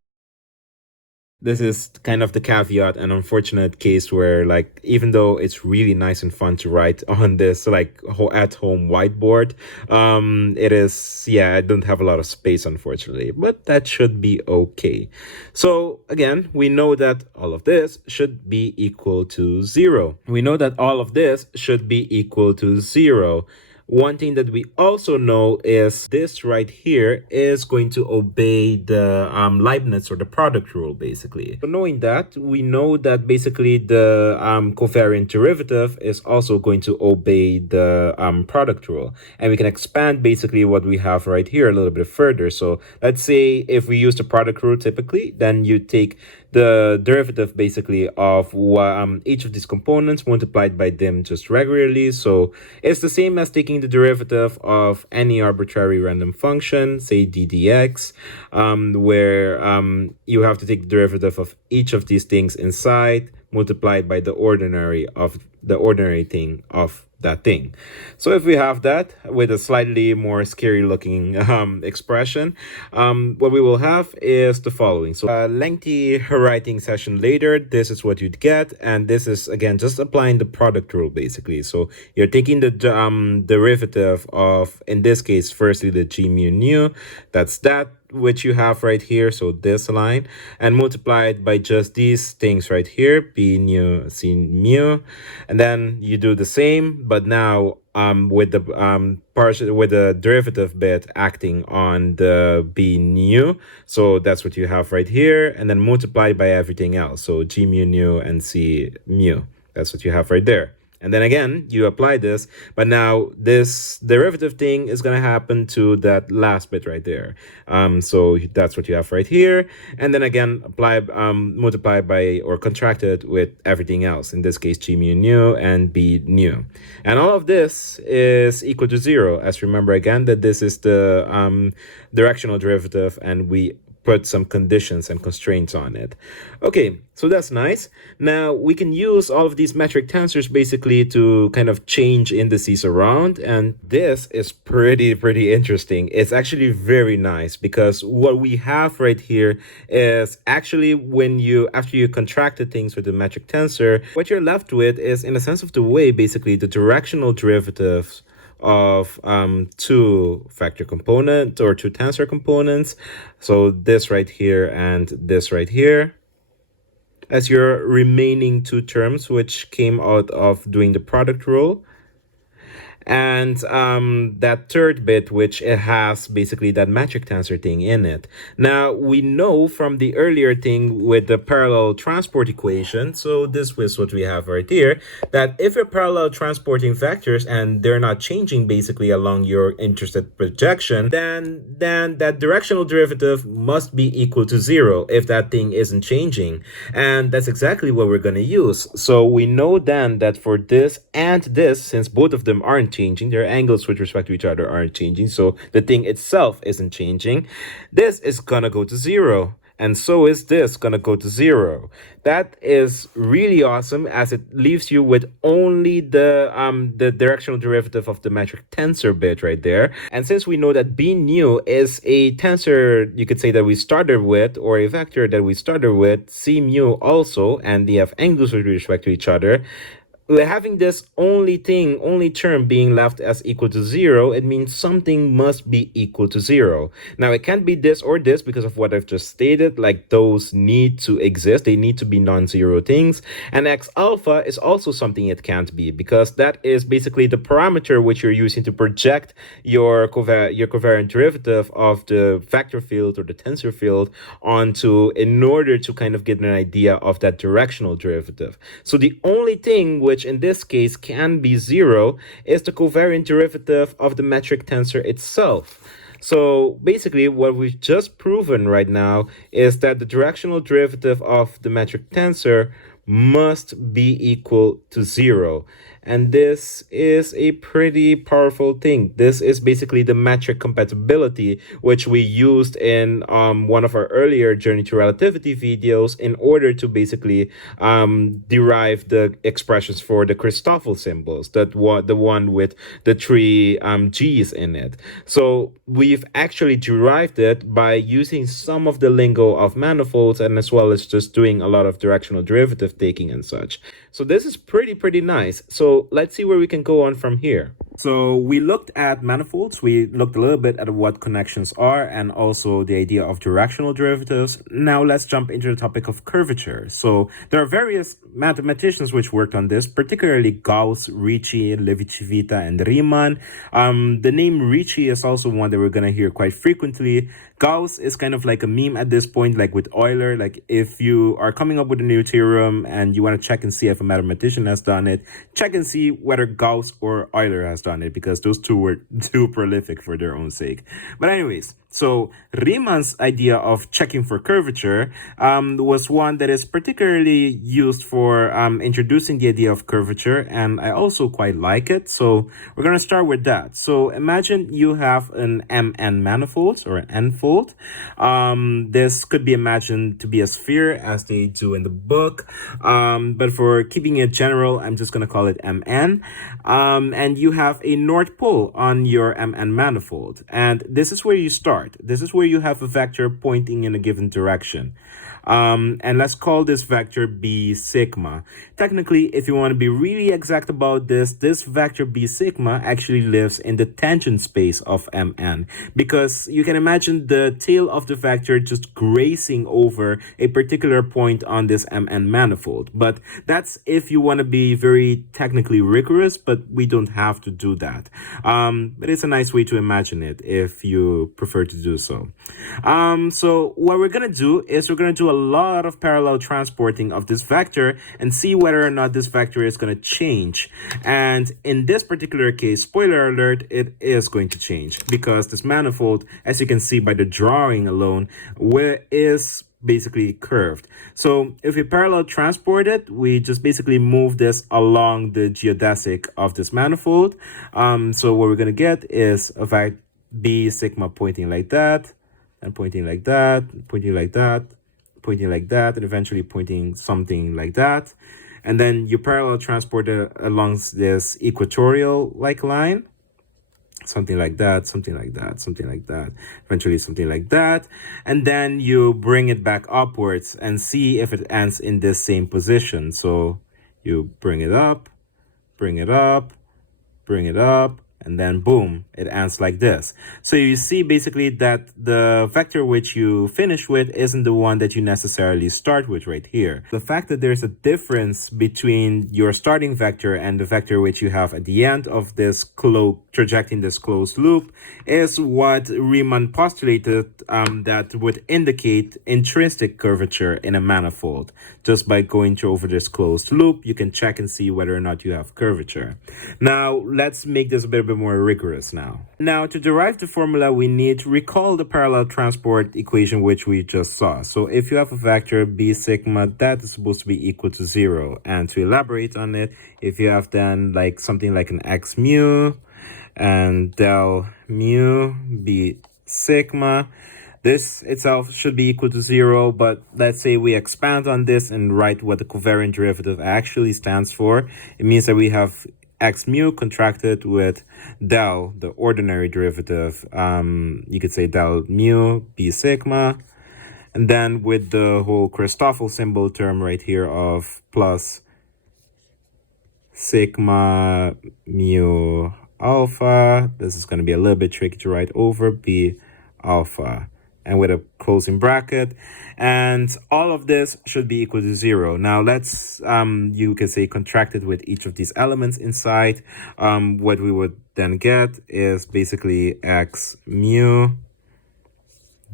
This is kind of the caveat and unfortunate case where, like, even though it's really nice and fun to write on this like at-home whiteboard, it is, yeah, I don't have a lot of space unfortunately, but that should be okay. So again, we know that all of this should be equal to 0. We know that all of this should be equal to 0. One thing that we also know is this right here is going to obey the Leibniz or the product rule, basically. So knowing that, we know that basically the covariant derivative is also going to obey the product rule. And we can expand basically what we have right here a little bit further. So let's say if we use the product rule typically, then you take the derivative basically of each of these components multiplied by them just regularly. So it's the same as taking the derivative of any arbitrary random function, say d dx, where you have to take the derivative of each of these things inside multiplied by the ordinary thing of that thing. So if we have that with a slightly more scary looking expression, what we will have is the following. So a lengthy writing session later, this is what you'd get, and this is again just applying the product rule basically. So you're taking the derivative of, in this case, firstly the g mu nu, that's that which you have right here, so this line, and multiplied by just these things right here, b nu c mu, and then you do the same, but now with the derivative bit acting on the b nu, so that's what you have right here, and then multiplied by everything else, so g mu nu and c mu, that's what you have right there. And then again, you apply this, but now this derivative thing is going to happen to that last bit right there. So that's what you have right here. And then again, multiply by or contract it with everything else. In this case, g mu nu and b nu. And all of this is equal to 0. As remember again that this is the directional derivative, and we put some conditions and constraints on it. Okay, so that's nice. Now we can use all of these metric tensors basically to kind of change indices around, and this is pretty interesting. It's actually very nice because what we have right here is actually when you after you contracted things with the metric tensor, what you're left with is, in a sense of the way, basically the directional derivatives of two vector components or two tensor components. So this right here and this right here as your remaining two terms, which came out of doing the product rule. And that third bit, which it has basically that metric tensor thing in it. Now, we know from the earlier thing with the parallel transport equation, so this was what we have right here, that if you're parallel transporting vectors and they're not changing basically along your interested projection, then that directional derivative must be equal to 0 if that thing isn't changing. And that's exactly what we're going to use. So we know then that for this and this, since both of them aren't changing, their angles with respect to each other aren't changing, so the thing itself isn't changing, this is gonna go to 0, and so is this gonna go to 0. That is really awesome, as it leaves you with only the directional derivative of the metric tensor bit right there. And since we know that b nu is a tensor, you could say, that we started with, or a vector that we started with, c mu also, and they have angles with respect to each other, having this only term being left as equal to 0, it means something must be equal to 0. Now, it can't be this or this because of what I've just stated, like those need to exist. They need to be non-zero things. And x alpha is also something it can't be, because that is basically the parameter which you're using to project your covariant derivative of the vector field or the tensor field onto, in order to kind of get an idea of that directional derivative. So the only thing which in this case can be 0 is the covariant derivative of the metric tensor itself. So basically what we've just proven right now is that the directional derivative of the metric tensor must be equal to 0. And this is a pretty powerful thing. This is basically the metric compatibility, which we used in one of our earlier Journey to Relativity videos in order to basically derive the expressions for the Christoffel symbols, the one with the three G's in it. So we've actually derived it by using some of the lingo of manifolds, and as well as just doing a lot of directional derivative taking and such. So this is pretty nice. So let's see where we can go on from here. So we looked at manifolds, we looked a little bit at what connections are, and also the idea of directional derivatives. Now let's jump into the topic of curvature. So there are various mathematicians which worked on this, particularly Gauss, Ricci, Levi-Civita, and Riemann. The name Ricci is also one that we're going to hear quite frequently. Gauss is kind of like a meme at this point, like with Euler. Like if you are coming up with a new theorem and you want to check and see if a mathematician has done it, check and see whether Gauss or Euler has done it, because those two were too prolific for their own sake. But anyways, so Riemann's idea of checking for curvature was one that is particularly used for introducing the idea of curvature, and I also quite like it. So we're going to start with that. So imagine you have an Mn manifold or an n-fold. This could be imagined to be a sphere, as they do in the book, but for keeping it general, I'm just going to call it Mn. And you have a north pole on your Mn manifold, and this is where you start. This is where you have a vector pointing in a given direction. And let's call this vector b sigma. Technically, if you want to be really exact about this vector b sigma actually lives in the tangent space of Mn, because you can imagine the tail of the vector just grazing over a particular point on this Mn manifold. But that's if you want to be very technically rigorous, but we don't have to do that. But it's a nice way to imagine it if you prefer to do so. So what we're going to do is we're going to do a lot of parallel transporting of this vector and see whether or not this vector is going to change. And in this particular case, spoiler alert, it is going to change, because this manifold, as you can see by the drawing alone, is basically curved. So if we parallel transport it, we just basically move this along the geodesic of this manifold. So what we're going to get is a vector b sigma pointing like that, and pointing like that, pointing like that, pointing like that, and eventually pointing something like that. And then you parallel transport along this equatorial like line, something like that, something like that, something like that, eventually something like that. And then you bring it back upwards and see if it ends in this same position. So you bring it up, bring it up, bring it up, and then boom, it ends like this. So you see basically that the vector which you finish with isn't the one that you necessarily start with right here. The fact that there's a difference between your starting vector and the vector which you have at the end of this trajecting this closed loop is what Riemann postulated that would indicate intrinsic curvature in a manifold. Just by going over this closed loop, you can check and see whether or not you have curvature. Now, let's make this a bit more rigorous now. Now, to derive the formula, we need to recall the parallel transport equation which we just saw. So if you have a vector b sigma, that is supposed to be equal to 0. And to elaborate on it, if you have then like something like an x mu and del mu b sigma, this itself should be equal to 0, but let's say we expand on this and write what the covariant derivative actually stands for. It means that we have x mu contracted with del, the ordinary derivative. You could say del mu b sigma, and then with the whole Christoffel symbol term right here of plus sigma mu alpha. This is going to be a little bit tricky to write over b alpha, and with a closing bracket, and all of this should be equal to 0. Now let's you can say contract it with each of these elements inside. What we would then get is basically x mu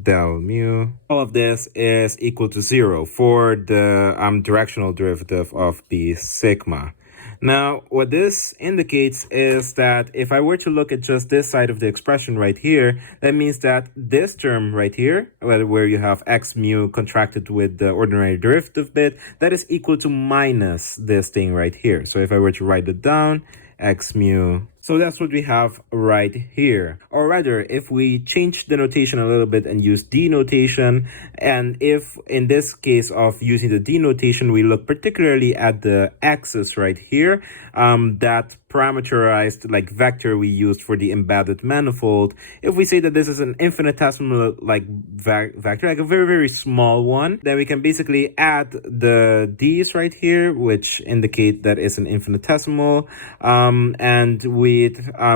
del mu. All of this is equal to 0 for the directional derivative of b sigma. Now, what this indicates is that if I were to look at just this side of the expression right here, that means that this term right here, where you have x mu contracted with the ordinary derivative bit, that is equal to minus this thing right here. So if I were to write it down, x mu. So that's what we have right here. Or rather, if we change the notation a little bit and use d notation, and if in this case of using the d notation, we look particularly at the axis right here, that parameterized like vector we used for the embedded manifold. If we say that this is an infinitesimal like vector, like a very, very small one, then we can basically add the d's right here, which indicate that it's an infinitesimal, and we'd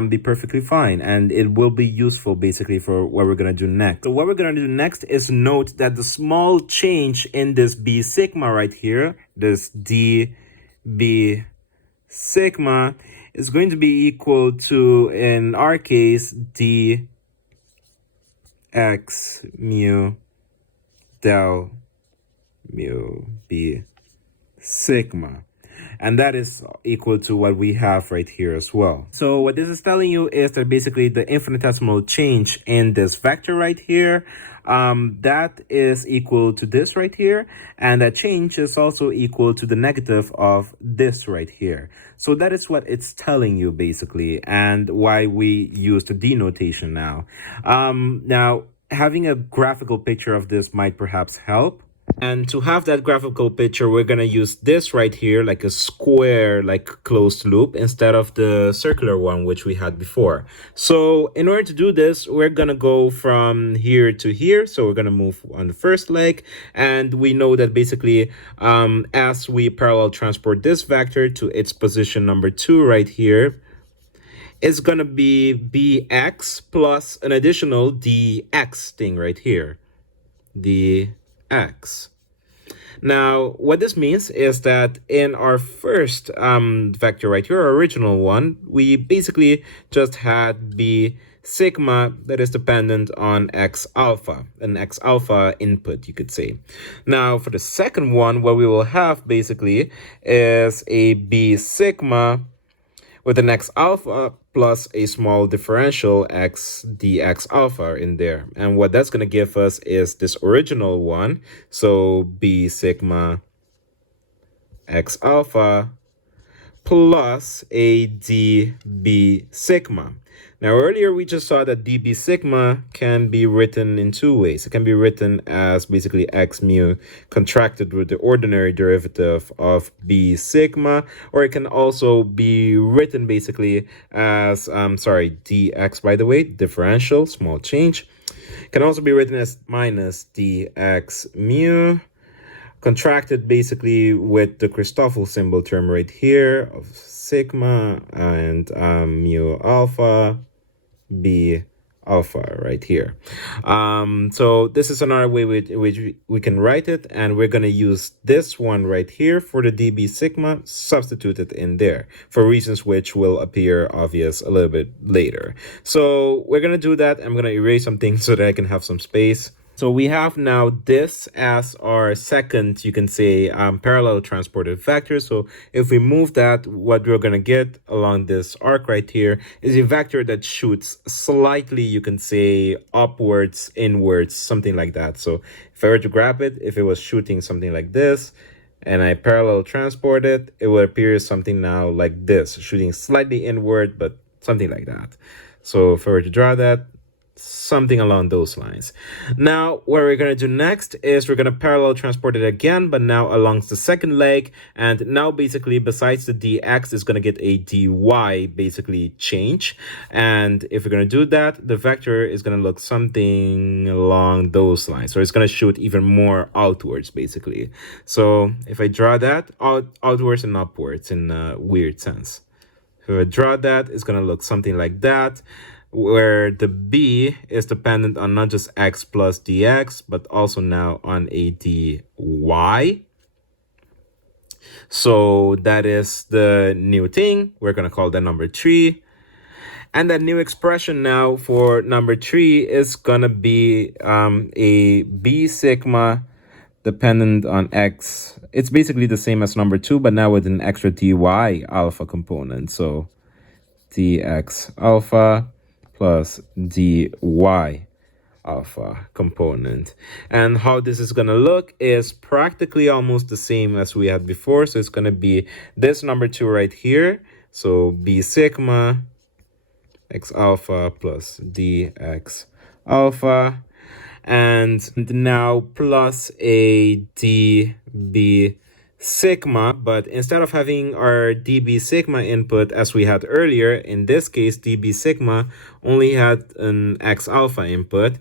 be perfectly fine, and it will be useful basically for what we're gonna do next. So what we're gonna do next is note that the small change in this b sigma right here, this d b sigma, is going to be equal to, in our case, d x mu del mu b sigma. And that is equal to what we have right here as well. So what this is telling you is that basically the infinitesimal change in this vector right here, that is equal to this right here, and that change is also equal to the negative of this right here. So that is what it's telling you basically, and why we use the d notation now. Now, having a graphical picture of this might perhaps help. And to have that graphical picture, we're going to use this right here, like a square, like closed loop, instead of the circular one, which we had before. So in order to do this, we're going to go from here to here. So we're going to move on the first leg. And we know that basically, as we parallel transport this vector to its position number 2 right here, it's going to be bx plus an additional dx thing right here. Dx. Now, what this means is that in our first vector right here, our original one, we basically just had b sigma that is dependent on x alpha, an x alpha input, you could say. Now, for the second one, what we will have basically is a b sigma with an x alpha plus a small differential x dx alpha in there. And what that's going to give us is this original one. So b sigma x alpha plus a db sigma. Now, earlier we just saw that dB sigma can be written in two ways. It can be written as basically x mu contracted with the ordinary derivative of b sigma, or it can also be written basically as, dx, by the way, differential, small change. It can also be written as minus dx mu contracted basically with the Christoffel symbol term right here of sigma and mu alpha b alpha right here. So this is another way with which we can write it, and we're going to use this one right here for the dB sigma, substitute it in there for reasons which will appear obvious a little bit later. So we're going to do that. I'm going to erase some things so that I can have some space. So we have now this as our second, you can say, parallel transported vector. So if we move that, what we're going to get along this arc right here is a vector that shoots slightly, you can say, upwards, inwards, something like that. So if I were to grab it, if it was shooting something like this, and I parallel transport it, it would appear something now like this, shooting slightly inward, but something like that. So if I were to draw that, something along those lines. Now, what we're going to do next is we're going to parallel transport it again, but now along the second leg. And now basically besides the dx is going to get a dy basically change. And if we're going to do that, the vector is going to look something along those lines. So it's going to shoot even more outwards basically. So if I draw that outwards and upwards in a weird sense. If I draw that, it's going to look something like that, where the b is dependent on not just x plus dx, but also now on a dy. So that is the new thing. We're going to call that number 3. And that new expression now for number 3 is going to be a b sigma dependent on x. It's basically the same as number 2, but now with an extra dy alpha component. So dx alpha plus dy alpha component. And how this is going to look is practically almost the same as we had before. So it's going to be this number 2 right here. So b sigma x alpha plus dx alpha. And now plus a db sigma, but instead of having our dB sigma input as we had earlier, in this case dB sigma only had an x alpha input.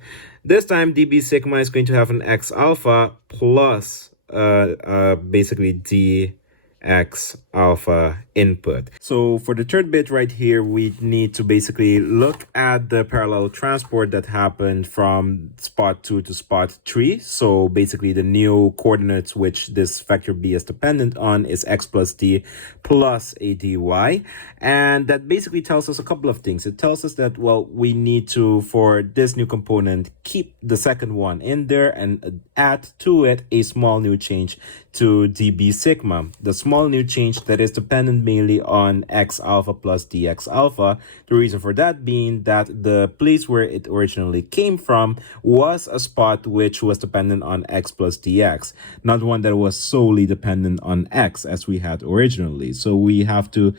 This time dB sigma is going to have an x alpha plus basically dx alpha input. So for the third bit right here, we need to basically look at the parallel transport that happened from spot 2 to spot 3. So basically the new coordinates which this vector b is dependent on is x plus d plus a dy. And that basically tells us a couple of things. It tells us that, well, we need to, for this new component, keep the second one in there and add to it a small new change to dB sigma. The small new change that is dependent mainly on x alpha plus dx alpha. The reason for that being that the place where it originally came from was a spot which was dependent on x plus dx, not one that was solely dependent on x as we had originally. So we have to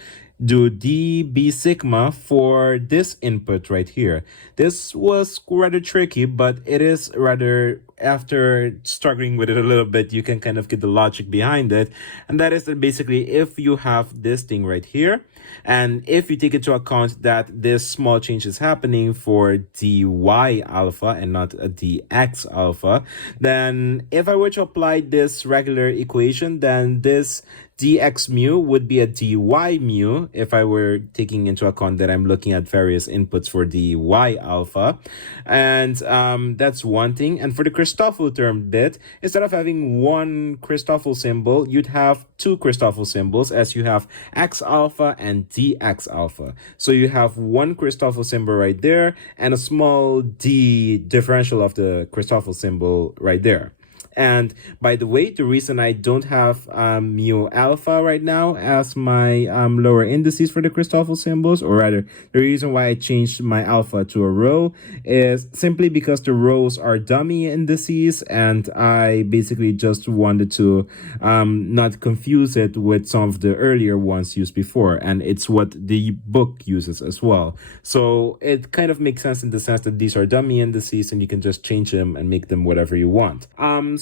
do dB sigma for this input right here. This was rather tricky, but it is rather, after struggling with it a little bit, you can kind of get the logic behind it. And that is that basically if you have this thing right here, and if you take into account that this small change is happening for dy alpha and not a dx alpha, then if I were to apply this regular equation, then this dx mu would be a dy mu if I were taking into account that I'm looking at various inputs for dy alpha. And that's one thing. And for the Christoffel term bit, instead of having one Christoffel symbol, you'd have two Christoffel symbols, as you have x alpha and dx alpha. So you have one Christoffel symbol right there and a small d differential of the Christoffel symbol right there. And by the way, the reason I don't have mu alpha right now as my lower indices for the Christoffel symbols, or rather, the reason why I changed my alpha to a rho is simply because the rhos are dummy indices, and I basically just wanted to not confuse it with some of the earlier ones used before, and it's what the book uses as well. So it kind of makes sense in the sense that these are dummy indices, and you can just change them and make them whatever you want.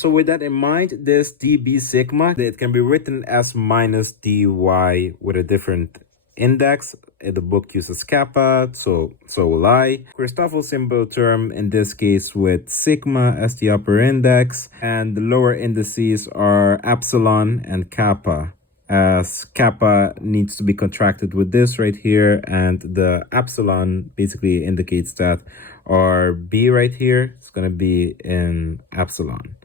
So with that in mind, this dB sigma, it can be written as minus dy with a different index. The book uses kappa, so will I. Christoffel symbol term in this case with sigma as the upper index, and the lower indices are epsilon and kappa, as kappa needs to be contracted with this right here, and the epsilon basically indicates that our b right here is going to be in epsilon.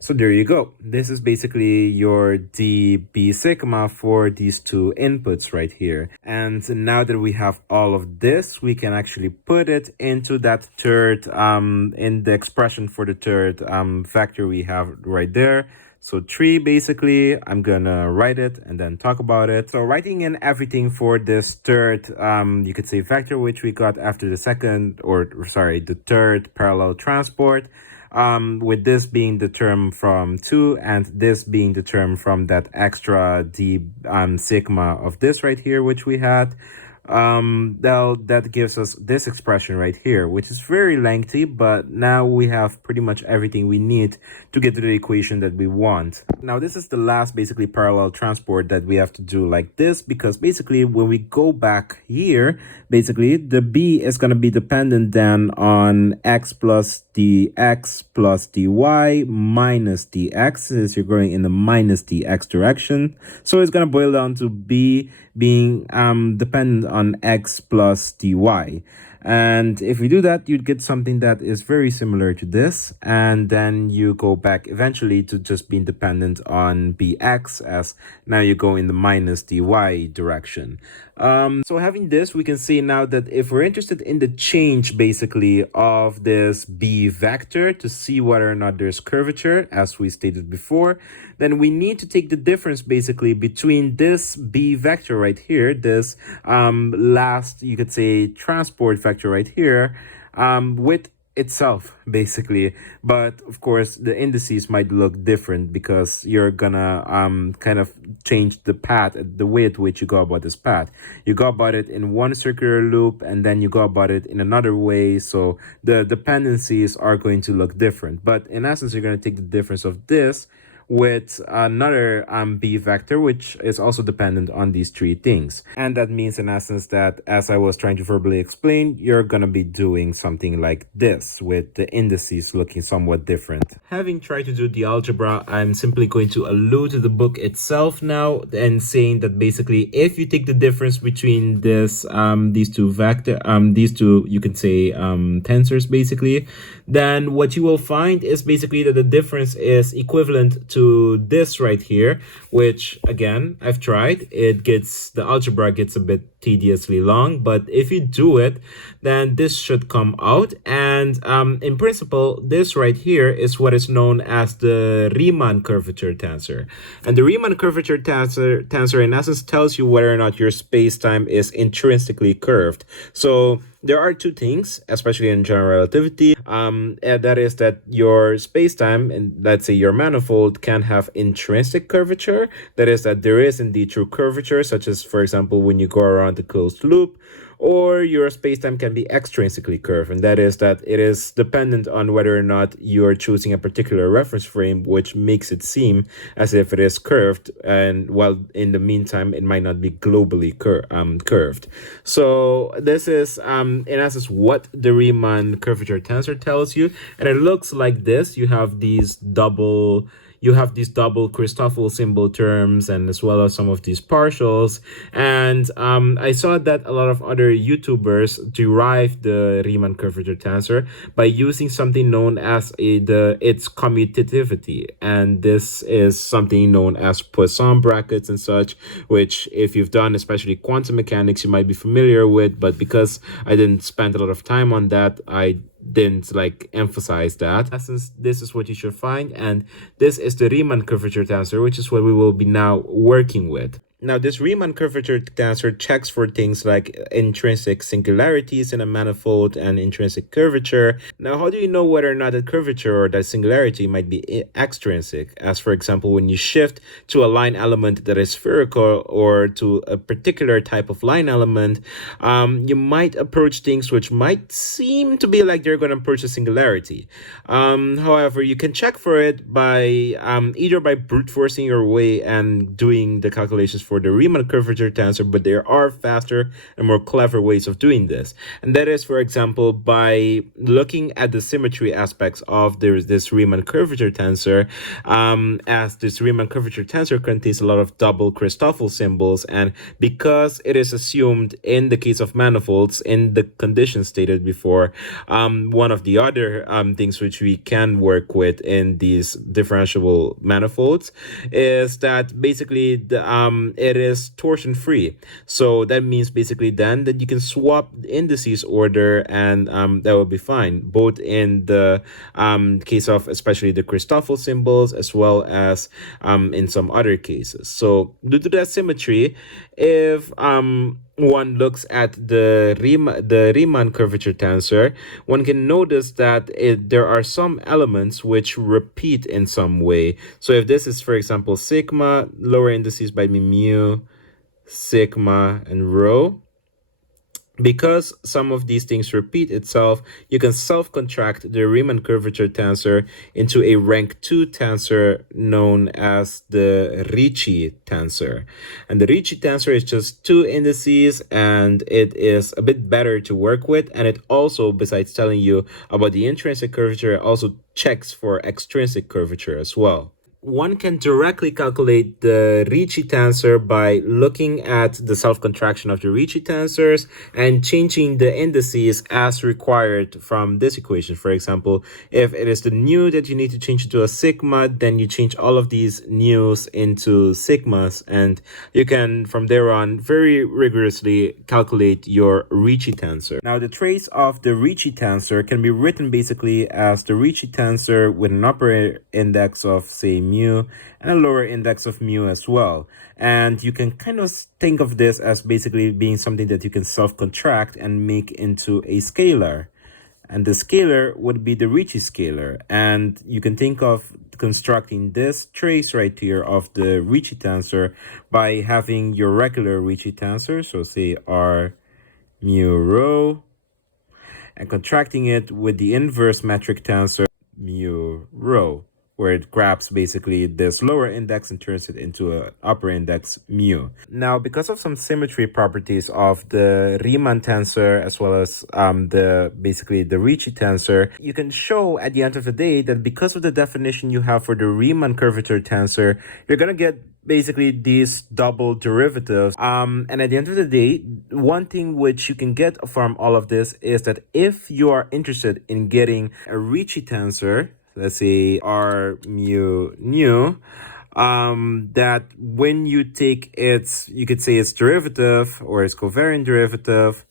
So there you go. This is basically your dB sigma for these two inputs right here. And now that we have all of this, we can actually put it into that third, in the expression for the third vector we have right there. So 3, basically, I'm gonna write it and then talk about it. So writing in everything for this third, you could say vector, which we got after the second, or sorry, the third parallel transport. With this being the term from 2 and this being the term from that extra d sigma of this right here, which we had. That gives us this expression right here, which is very lengthy, but now we have pretty much everything we need to get to the equation that we want. Now, this is the last basically parallel transport that we have to do like this, because basically when we go back here, basically the b is going to be dependent then on x plus dx plus dy minus dx, since you're going in the minus dx direction. So it's going to boil down to b being dependent on x plus dy. And if we do that, you'd get something that is very similar to this. And then you go back eventually to just being dependent on bx, as now you go in the minus dy direction. So having this, we can see now that if we're interested in the change basically of this b vector to see whether or not there's curvature, as we stated before, then we need to take the difference basically between this b vector right here, this last, you could say, transport vector right here, with itself basically. But of course the indices might look different because you're gonna kind of change the path, the way at which you go about this path. You go about it in one circular loop and then you go about it in another way, so the dependencies are going to look different. But in essence, you're going to take the difference of this with another b vector, which is also dependent on these three things. And that means in essence that, as I was trying to verbally explain, you're gonna be doing something like this with the indices looking somewhat different. Having tried to do the algebra, I'm simply going to allude to the book itself now and saying that basically if you take the difference between this these two you can say tensors basically, then what you will find is basically that the difference is equivalent to this right here, which again, I've tried. The algebra gets a bit tediously long, but if you do it, then this should come out. And in principle, this right here is what is known as the Riemann curvature tensor. And the Riemann curvature tensor in essence tells you whether or not your space-time is intrinsically curved. So there are two things, especially in general relativity, and that is that your space-time, and let's say your manifold, can have intrinsic curvature. That is that there is indeed true curvature, such as, for example, when you go around the closed loop, or your spacetime can be extrinsically curved, and that is that it is dependent on whether or not you are choosing a particular reference frame, which makes it seem as if it is curved, and while in the meantime it might not be globally curved. So this is in essence what the Riemann curvature tensor tells you, and it looks like this. You have these double Christoffel symbol terms, and as well as some of these partials. And I saw that a lot of other YouTubers derive the Riemann curvature tensor by using something known as its commutativity, and this is something known as Poisson brackets and such, which if you've done especially quantum mechanics you might be familiar with, but because I didn't spend a lot of time on that, I didn't like emphasize that. In essence, this is what you should find, and this is the Riemann curvature tensor, which is what we will be now working with. Now, this Riemann curvature tensor checks for things like intrinsic singularities in a manifold and intrinsic curvature. Now, how do you know whether or not that curvature or that singularity might be extrinsic? As for example, when you shift to a line element that is spherical or to a particular type of line element, you might approach things which might seem to be like they're going to approach a singularity. However, you can check for it by either by brute forcing your way and doing the calculations for the Riemann curvature tensor, but there are faster and more clever ways of doing this. And that is, for example, by looking at the symmetry aspects of this Riemann curvature tensor, as this Riemann curvature tensor contains a lot of double Christoffel symbols, and because it is assumed in the case of manifolds, in the conditions stated before, one of the other things which we can work with in these differentiable manifolds is that basically it is torsion free. So that means basically then that you can swap indices order, and that will be fine, both in the case of especially the Christoffel symbols as well as in some other cases. So due to that symmetry, if one looks at the Riemann curvature tensor, one can notice that there are some elements which repeat in some way. So if this is, for example, sigma, lower indices by mu, sigma, and rho, because some of these things repeat itself, you can self-contract the Riemann curvature tensor into a rank 2 tensor known as the Ricci tensor. And the Ricci tensor is just 2 indices, and it is a bit better to work with. And it also, besides telling you about the intrinsic curvature, it also checks for extrinsic curvature as well. One can directly calculate the Ricci tensor by looking at the self-contraction of the Ricci tensors and changing the indices as required from this equation. For example, if it is the nu that you need to change to a sigma, then you change all of these nus into sigmas, and you can from there on very rigorously calculate your Ricci tensor. Now, the trace of the Ricci tensor can be written basically as the Ricci tensor with an upper index of, say, mu and a lower index of mu as well. And you can kind of think of this as basically being something that you can self-contract and make into a scalar. And the scalar would be the Ricci scalar. And you can think of constructing this trace right here of the Ricci tensor by having your regular Ricci tensor, so say R mu rho, and contracting it with the inverse metric tensor mu rho, where it grabs basically this lower index and turns it into an upper index mu. Now, because of some symmetry properties of the Riemann tensor as well as basically the Ricci tensor, you can show at the end of the day that because of the definition you have for the Riemann curvature tensor, you're gonna get basically these double derivatives. And at the end of the day, one thing which you can get from all of this is that if you are interested in getting a Ricci tensor, let's say R mu nu, that when you take its, you could say its derivative or its covariant derivative,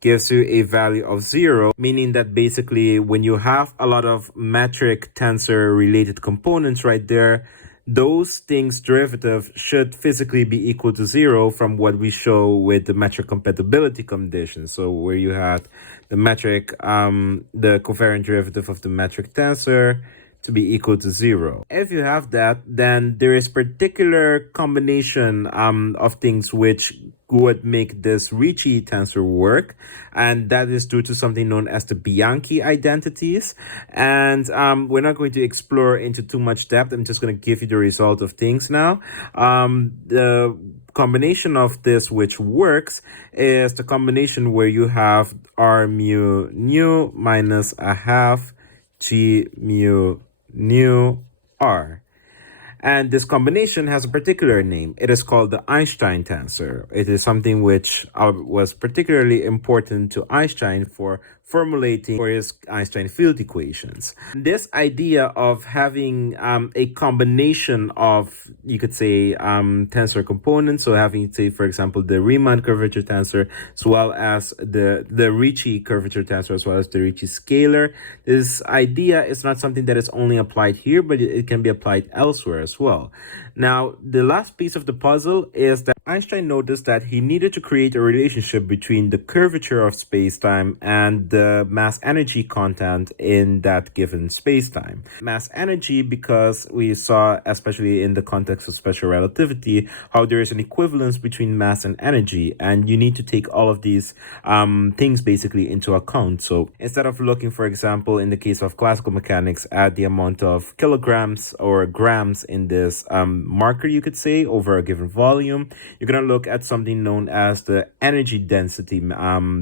gives you a value of 0, meaning that basically when you have a lot of metric tensor related components right there, those things' derivative should physically be equal to 0 from what we show with the metric compatibility condition. So where you had the metric, the covariant derivative of the metric tensor to be equal to 0. If you have that, then there is particular combination of things which would make this Ricci tensor work, and that is due to something known as the Bianchi identities. And we're not going to explore into too much depth. I'm just going to give you the result of things now. The combination of this which works is the combination where you have R mu nu minus a half G mu nu R. And this combination has a particular name. It is called the Einstein tensor. It is something which was particularly important to Einstein for formulating for his Einstein field equations. This idea of having a combination of, you could say, tensor components, so having, say, for example, the Riemann curvature tensor, as well as the Ricci curvature tensor, as well as the Ricci scalar. This idea is not something that is only applied here, but it can be applied elsewhere as well. Now, the last piece of the puzzle is that Einstein noticed that he needed to create a relationship between the curvature of spacetime and the mass energy content in that given spacetime. Mass energy, because we saw, especially in the context of special relativity, how there is an equivalence between mass and energy, and you need to take all of these things basically into account. So instead of looking, for example, in the case of classical mechanics, at the amount of kilograms or grams in this marker, you could say, over a given volume, you're going to look at something known as the energy density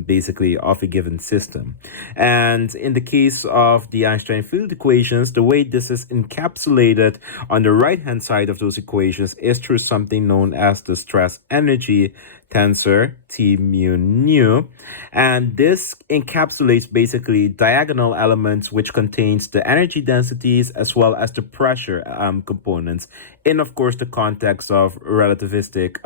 basically of a given system. And in the case of the Einstein field equations, the way this is encapsulated on the right hand side of those equations is through something known as the stress energy tensor, T mu nu, and this encapsulates basically diagonal elements which contains the energy densities as well as the pressure components in, of course, the context of relativistic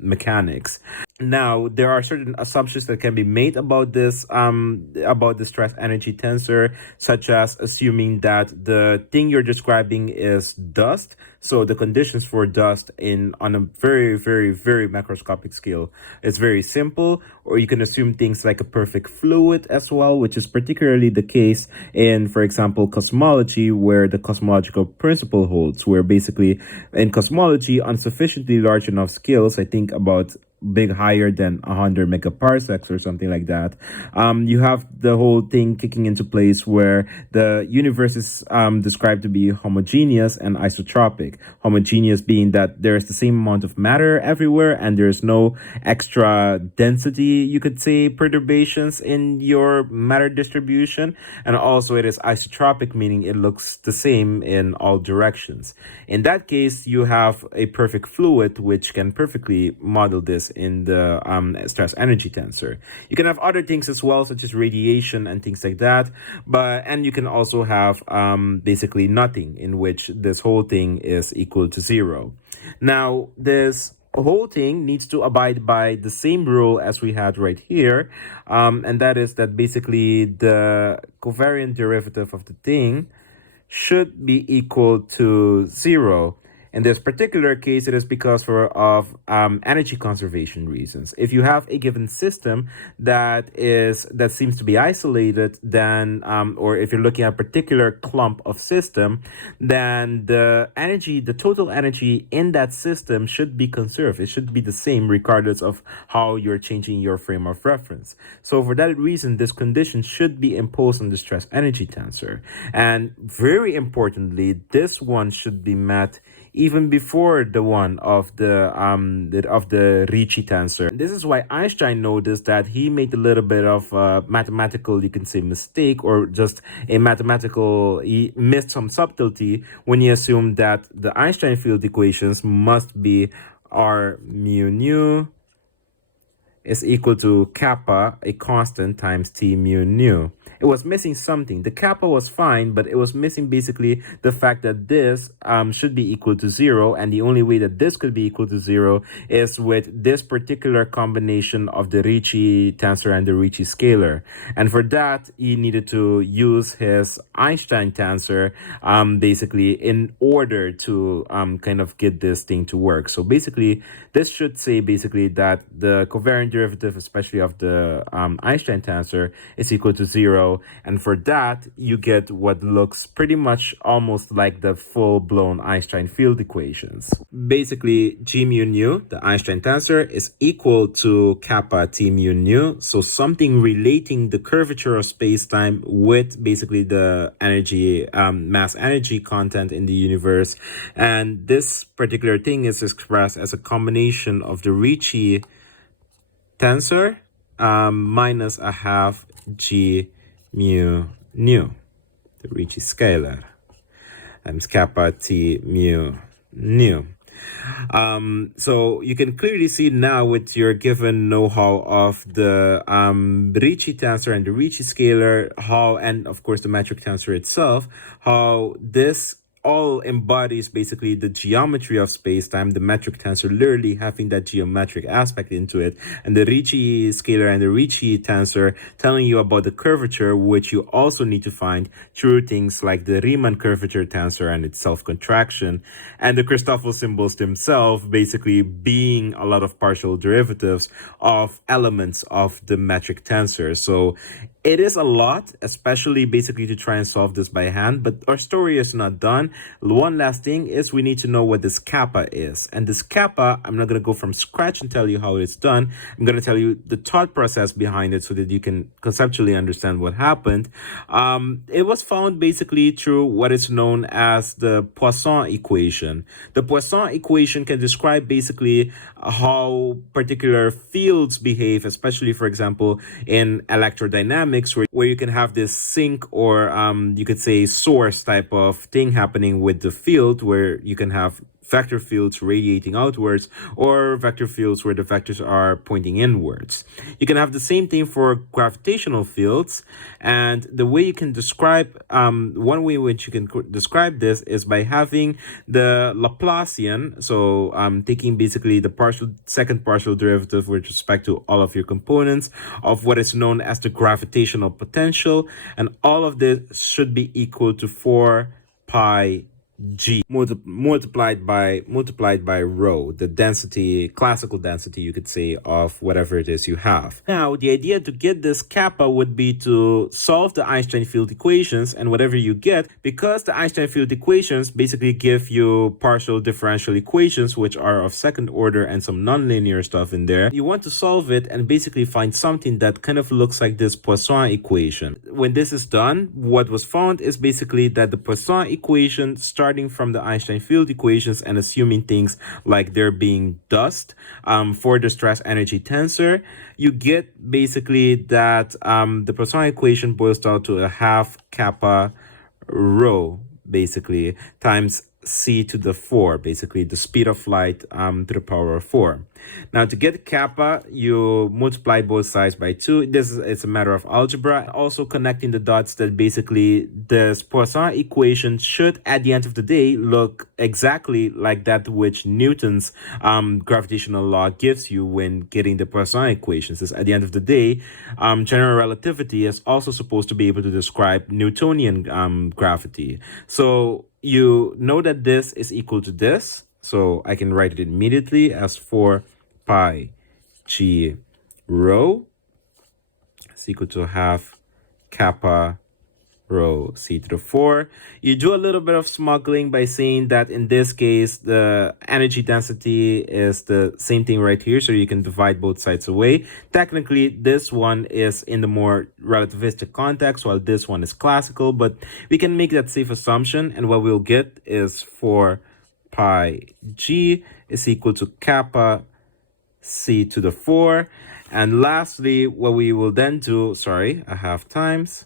mechanics. Now, there are certain assumptions that can be made about this, about the stress energy tensor, such as assuming that the thing you're describing is dust. So the conditions for dust on a very, very, very macroscopic scale is very simple. Or you can assume things like a perfect fluid as well, which is particularly the case in, for example, cosmology, where the cosmological principle holds, where basically in cosmology, on sufficiently large enough scales, I think about big higher than 100 megaparsecs or something like that, you have the whole thing kicking into place where the universe is described to be homogeneous and isotropic. Homogeneous being that there's the same amount of matter everywhere and there's no extra density, you could say, perturbations in your matter distribution. And also it is isotropic, meaning it looks the same in all directions. In that case, you have a perfect fluid which can perfectly model this in the stress energy tensor. You can have other things as well, such as radiation and things like that, and you can also have basically nothing, in which this whole thing is equal to zero. Now, this whole thing needs to abide by the same rule as we had right here, and that is that basically the covariant derivative of the thing should be equal to zero. In this particular case, it is because of energy conservation reasons. If you have a given system that seems to be isolated, then or if you're looking at a particular clump of system, then the total energy in that system should be conserved. It should be the same regardless of how you're changing your frame of reference. So for that reason, this condition should be imposed on the stress energy tensor. And very importantly, this one should be met even before the one of the Ricci tensor. This is why Einstein noticed that he made a little bit of mathematical, you can say, mistake, or just he missed some subtlety when he assumed that the Einstein field equations must be R mu nu is equal to kappa, a constant, times T mu nu. It was missing something. The kappa was fine, but it was missing basically the fact that this should be equal to zero, and the only way that this could be equal to zero is with this particular combination of the Ricci tensor and the Ricci scalar. And for that, he needed to use his Einstein tensor basically in order to kind of get this thing to work. So basically, this should say basically that the covariant derivative, especially of the Einstein tensor, is equal to zero. And for that, you get what looks pretty much almost like the full-blown Einstein field equations. Basically, G mu nu, the Einstein tensor, is equal to kappa T mu nu. So something relating the curvature of space-time with basically the energy, mass energy content in the universe. And this particular thing is expressed as a combination of the Ricci tensor minus a half G mu nu, the Ricci scalar, times kappa T mu nu. So you can clearly see now with your given know-how of the Ricci tensor and the Ricci scalar, how, and of course the metric tensor itself, how this all embodies basically the geometry of space-time, the metric tensor literally having that geometric aspect into it, and the Ricci scalar and the Ricci tensor telling you about the curvature, which you also need to find through things like the Riemann curvature tensor and its self-contraction, and the Christoffel symbols themselves basically being a lot of partial derivatives of elements of the metric tensor. So it is a lot, especially basically to try and solve this by hand, but our story is not done. One last thing is we need to know what this kappa is. And this kappa, I'm not going to go from scratch and tell you how it's done. I'm going to tell you the thought process behind it so that you can conceptually understand what happened. It was found basically through what is known as the Poisson equation. The Poisson equation can describe basically how particular fields behave, especially, for example, in electrodynamics, where you can have this sink or you could say source type of thing happening with the field, where you can have vector fields radiating outwards or vector fields where the vectors are pointing inwards. You can have the same thing for gravitational fields, and the way you can describe, one way in which you can describe this is by having the Laplacian, so taking basically the second partial derivative with respect to all of your components of what is known as the gravitational potential, and all of this should be equal to 4 pi g multiplied by rho, the density, classical density, you could say, of whatever it is you have. Now, the idea to get this kappa would be to solve the Einstein field equations, and whatever you get, because the Einstein field equations basically give you partial differential equations, which are of second order and some nonlinear stuff in there. You want to solve it and basically find something that kind of looks like this Poisson equation. When this is done, what was found is basically that the Poisson equation, starting from the Einstein field equations and assuming things like there being dust for the stress energy tensor, you get basically that the Poisson equation boils down to a half kappa rho basically times c to the 4, basically the speed of light to the power of 4. Now, to get kappa, you multiply both sides by 2. It's a matter of algebra. Also connecting the dots that basically this Poisson equation should, at the end of the day, look exactly like that which Newton's gravitational law gives you when getting the Poisson equations. Is at the end of the day, general relativity is also supposed to be able to describe Newtonian gravity. So you know that this is equal to this. So I can write it immediately as 4 pi g rho is equal to half kappa rho c to the 4. You do a little bit of smuggling by saying that in this case, the energy density is the same thing right here, so you can divide both sides away. Technically, this one is in the more relativistic context, while this one is classical, but we can make that safe assumption, and what we'll get is 4 pi g is equal to kappa c to the 4. And lastly, what we will then do, a half times,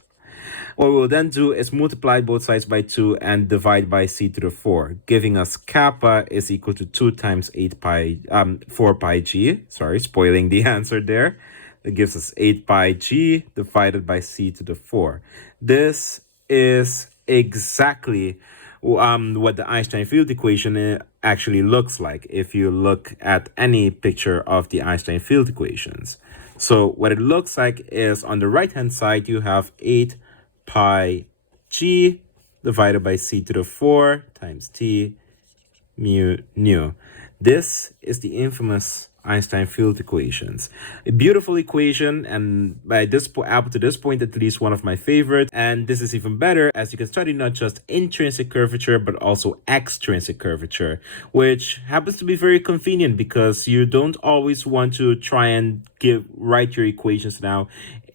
what we'll then do is multiply both sides by 2 and divide by c to the 4, giving us kappa is equal to 2 times 4 pi g. Spoiling the answer there. That gives us 8 pi g divided by c to the 4. This is exactly what the Einstein field equation actually looks like if you look at any picture of the Einstein field equations. So what it looks like is on the right hand side you have 8 pi g divided by c to the 4 times t mu nu. This is the infamous Einstein field equations. A beautiful equation, and up to this point at least one of my favorites. And this is even better as you can study not just intrinsic curvature but also extrinsic curvature, which happens to be very convenient because you don't always want to try and write your equations now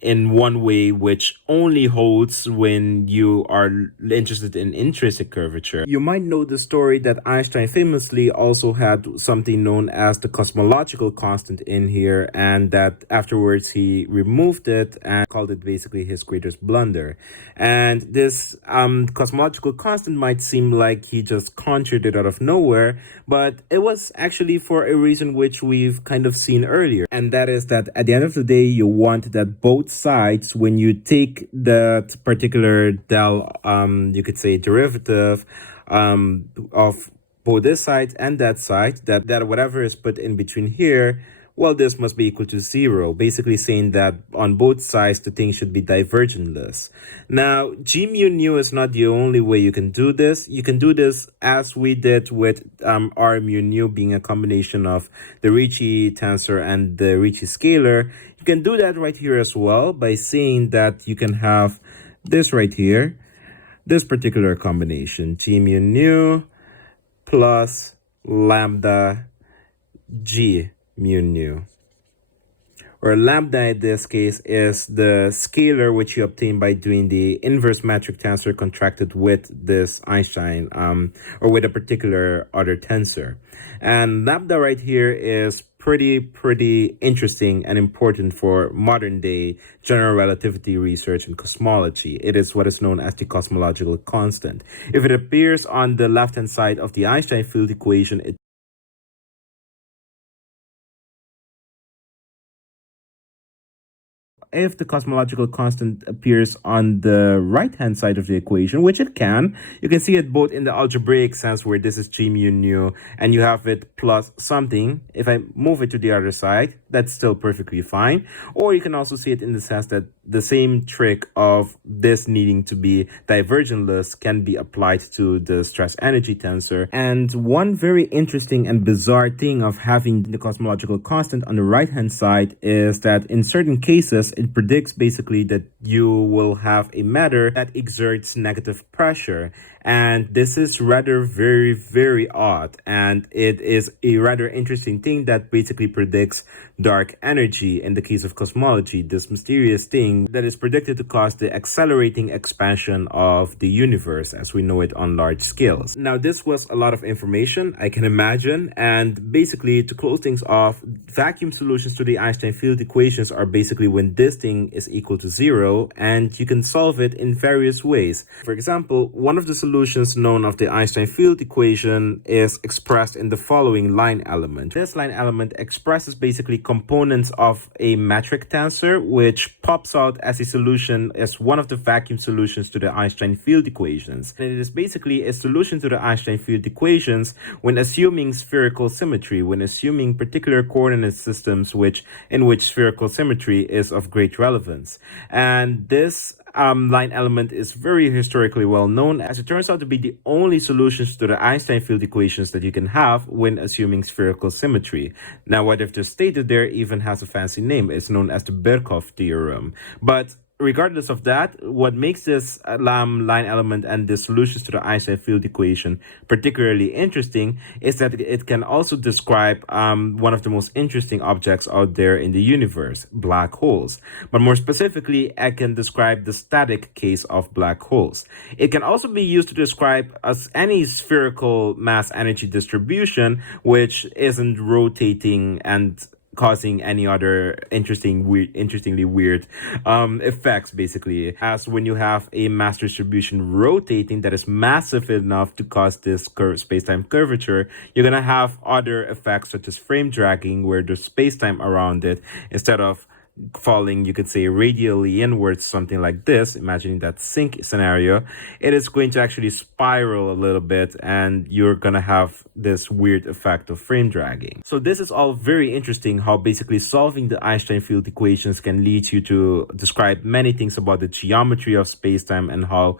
in one way which only holds when you are interested in intrinsic curvature. You might know the story that Einstein famously also had something known as the cosmological constant in here, and that afterwards he removed it and called it basically his greatest blunder. And this cosmological constant might seem like he just conjured it out of nowhere, but it was actually for a reason which we've kind of seen earlier, and that is that at the end of the day you want that both sides, when you take that particular you could say derivative of both this side and that side, that whatever is put in between here, well, this must be equal to 0, basically saying that on both sides the thing should be divergentless. Now, G mu nu is not the only way you can do this. You can do this as we did with R mu nu being a combination of the Ricci tensor and the Ricci scalar. You can do that right here as well by saying that you can have this right here, this particular combination, G mu nu plus lambda G mu nu, where lambda in this case is the scalar which you obtain by doing the inverse metric tensor contracted with this Einstein or with a particular other tensor. And lambda right here is pretty interesting and important for modern day general relativity research and cosmology. It is what is known as the cosmological constant. If it appears on the left hand side of the Einstein field equation, if the cosmological constant appears on the right-hand side of the equation, which it can, you can see it both in the algebraic sense where this is G mu nu and you have it plus something. If I move it to the other side, that's still perfectly fine. Or you can also see it in the sense that the same trick of this needing to be divergentless can be applied to the stress energy tensor. And one very interesting and bizarre thing of having the cosmological constant on the right-hand side is that in certain cases, it predicts basically that you will have a matter that exerts negative pressure. And this is rather very odd, and it is a rather interesting thing that basically predicts dark energy in the case of cosmology, this mysterious thing that is predicted to cause the accelerating expansion of the universe as we know it on large scales. Now, this was a lot of information, I can imagine, and basically to close things off, vacuum solutions to the Einstein field equations are basically when this thing is equal to 0, and you can solve it in various ways. For example, one of the solutions known of the Einstein field equation is expressed in the following line element. This line element expresses basically components of a metric tensor, which pops out as a solution as one of the vacuum solutions to the Einstein field equations. And it is basically a solution to the Einstein field equations when assuming spherical symmetry, when assuming particular coordinate systems in which spherical symmetry is of great relevance. And this line element is very historically well known, as it turns out to be the only solutions to the Einstein field equations that you can have when assuming spherical symmetry. Now, what I've just stated there even has a fancy name. It's known as the Birkhoff theorem. But regardless of that, what makes this line element and the solutions to the Einstein field equation particularly interesting is that it can also describe one of the most interesting objects out there in the universe, black holes. But more specifically, I can describe the static case of black holes. It can also be used to describe any spherical mass energy distribution which isn't rotating and causing any other interestingly weird effects, basically, as when you have a mass distribution rotating that is massive enough to cause this space-time curvature, you're gonna have other effects such as frame dragging, where the space-time around it, instead of falling, you could say, radially inwards, something like this, imagining that sink scenario, it is going to actually spiral a little bit, and you're gonna have this weird effect of frame dragging. So this is all very interesting, how basically solving the Einstein field equations can lead you to describe many things about the geometry of space-time, and how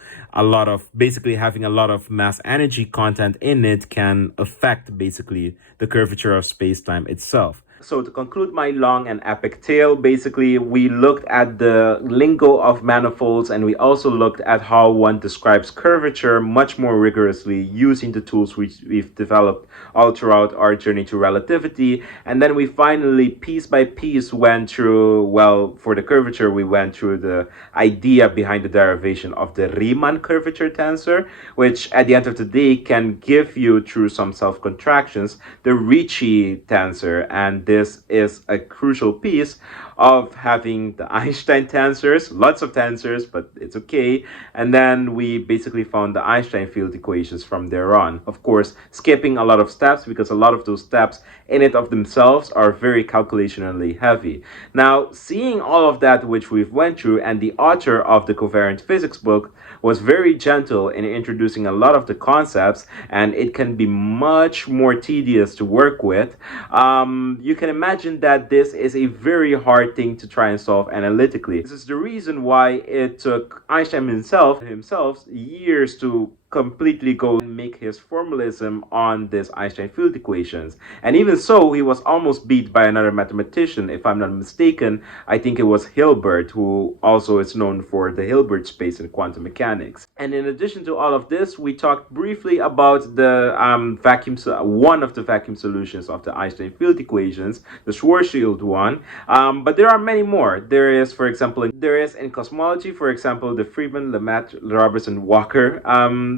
basically having a lot of mass energy content in it can affect basically the curvature of space-time itself. So to conclude my long and epic tale, basically we looked at the lingo of manifolds, and we also looked at how one describes curvature much more rigorously using the tools we've developed all throughout our journey to relativity. And then we finally, piece by piece, went through, well, for the curvature, we went through the idea behind the derivation of the Riemann curvature tensor, which at the end of the day can give you, through some self-contractions, the Ricci tensor. And this is a crucial piece of having the Einstein tensors, lots of tensors, but it's okay. And then we basically found the Einstein field equations from there on. Of course, skipping a lot of steps, because a lot of those steps in it of themselves are very calculationally heavy. Now, seeing all of that which we've went through, and the author of the Covariant Physics book was very gentle in introducing a lot of the concepts, and it can be much more tedious to work with. You can imagine that this is a very hard thing to try and solve analytically. This is the reason why it took Einstein himself years to completely go and make his formalism on this Einstein field equations. And even so, he was almost beat by another mathematician, if I'm not mistaken. I think it was Hilbert, who also is known for the Hilbert space in quantum mechanics. And in addition to all of this, we talked briefly about the one of the vacuum solutions of the Einstein field equations, the Schwarzschild one. But there are many more. There is, for example, in cosmology, for example, the Friedmann, Lemaitre, Robertson, Walker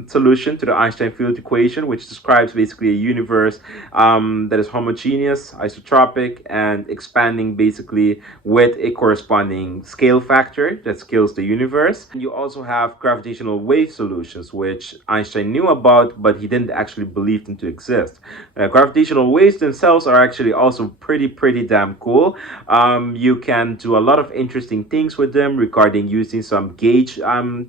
solution to the Einstein field equation, which describes basically a universe that is homogeneous, isotropic, and expanding basically with a corresponding scale factor that scales the universe. And you also have gravitational wave solutions, which Einstein knew about, but he didn't actually believe them to exist. Gravitational waves themselves are actually also pretty damn cool. You can do a lot of interesting things with them regarding using some gauge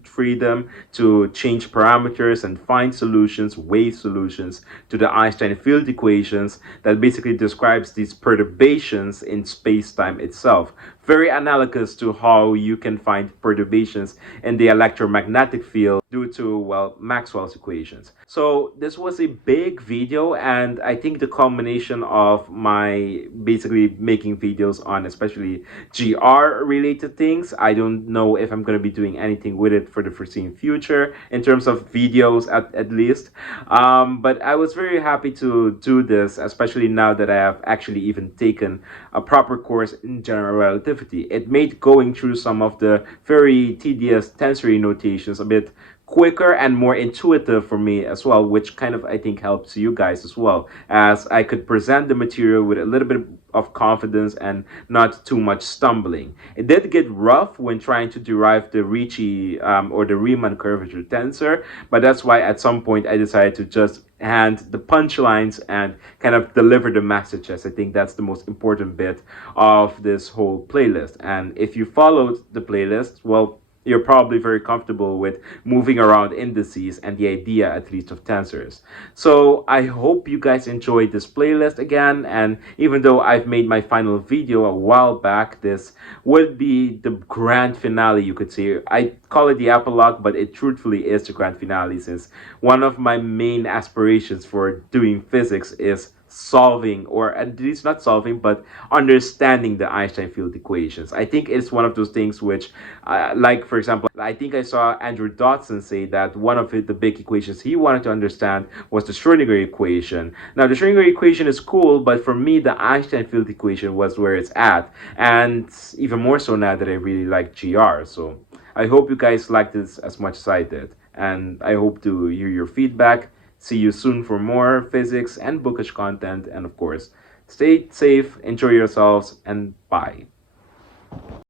freedom to change parameters and find solutions, wave solutions, to the Einstein field equations that basically describes these perturbations in space-time itself. Very analogous to how you can find perturbations in the electromagnetic field due to, well, Maxwell's equations. So this was a big video, and I think the combination of my basically making videos on especially GR related things, I don't know if I'm going to be doing anything with it for the foreseen future in terms of videos at least. But I was very happy to do this, especially now that I have actually even taken a proper course in general relativity. It made going through some of the very tedious tensor notations a bit quicker and more intuitive for me as well, which kind of, I think, helps you guys as well, as I could present the material with a little bit of confidence and not too much stumbling. It did get rough when trying to derive the Ricci or the Riemann curvature tensor, but that's why at some point I decided to just hand the punchlines and kind of deliver the messages. I think that's the most important bit of this whole playlist. And if you followed the playlist, well, you're probably very comfortable with moving around indices and the idea, at least, of tensors. So I hope you guys enjoyed this playlist again, and even though I've made my final video a while back, this would be the grand finale, you could say. I call it the epilogue, but it truthfully is the grand finale, since one of my main aspirations for doing physics is solving, or at least not solving, but understanding the Einstein field equations. I think it's one of those things which, like, for example, I think I saw Andrew Dodson say that one of the big equations he wanted to understand was the Schrödinger equation. Now, the Schrödinger equation is cool, but for me, the Einstein field equation was where it's at, and even more so now that I really like GR. So I hope you guys liked this as much as I did, and I hope to hear your feedback. See you soon for more physics and bookish content, and of course, stay safe, enjoy yourselves, and bye.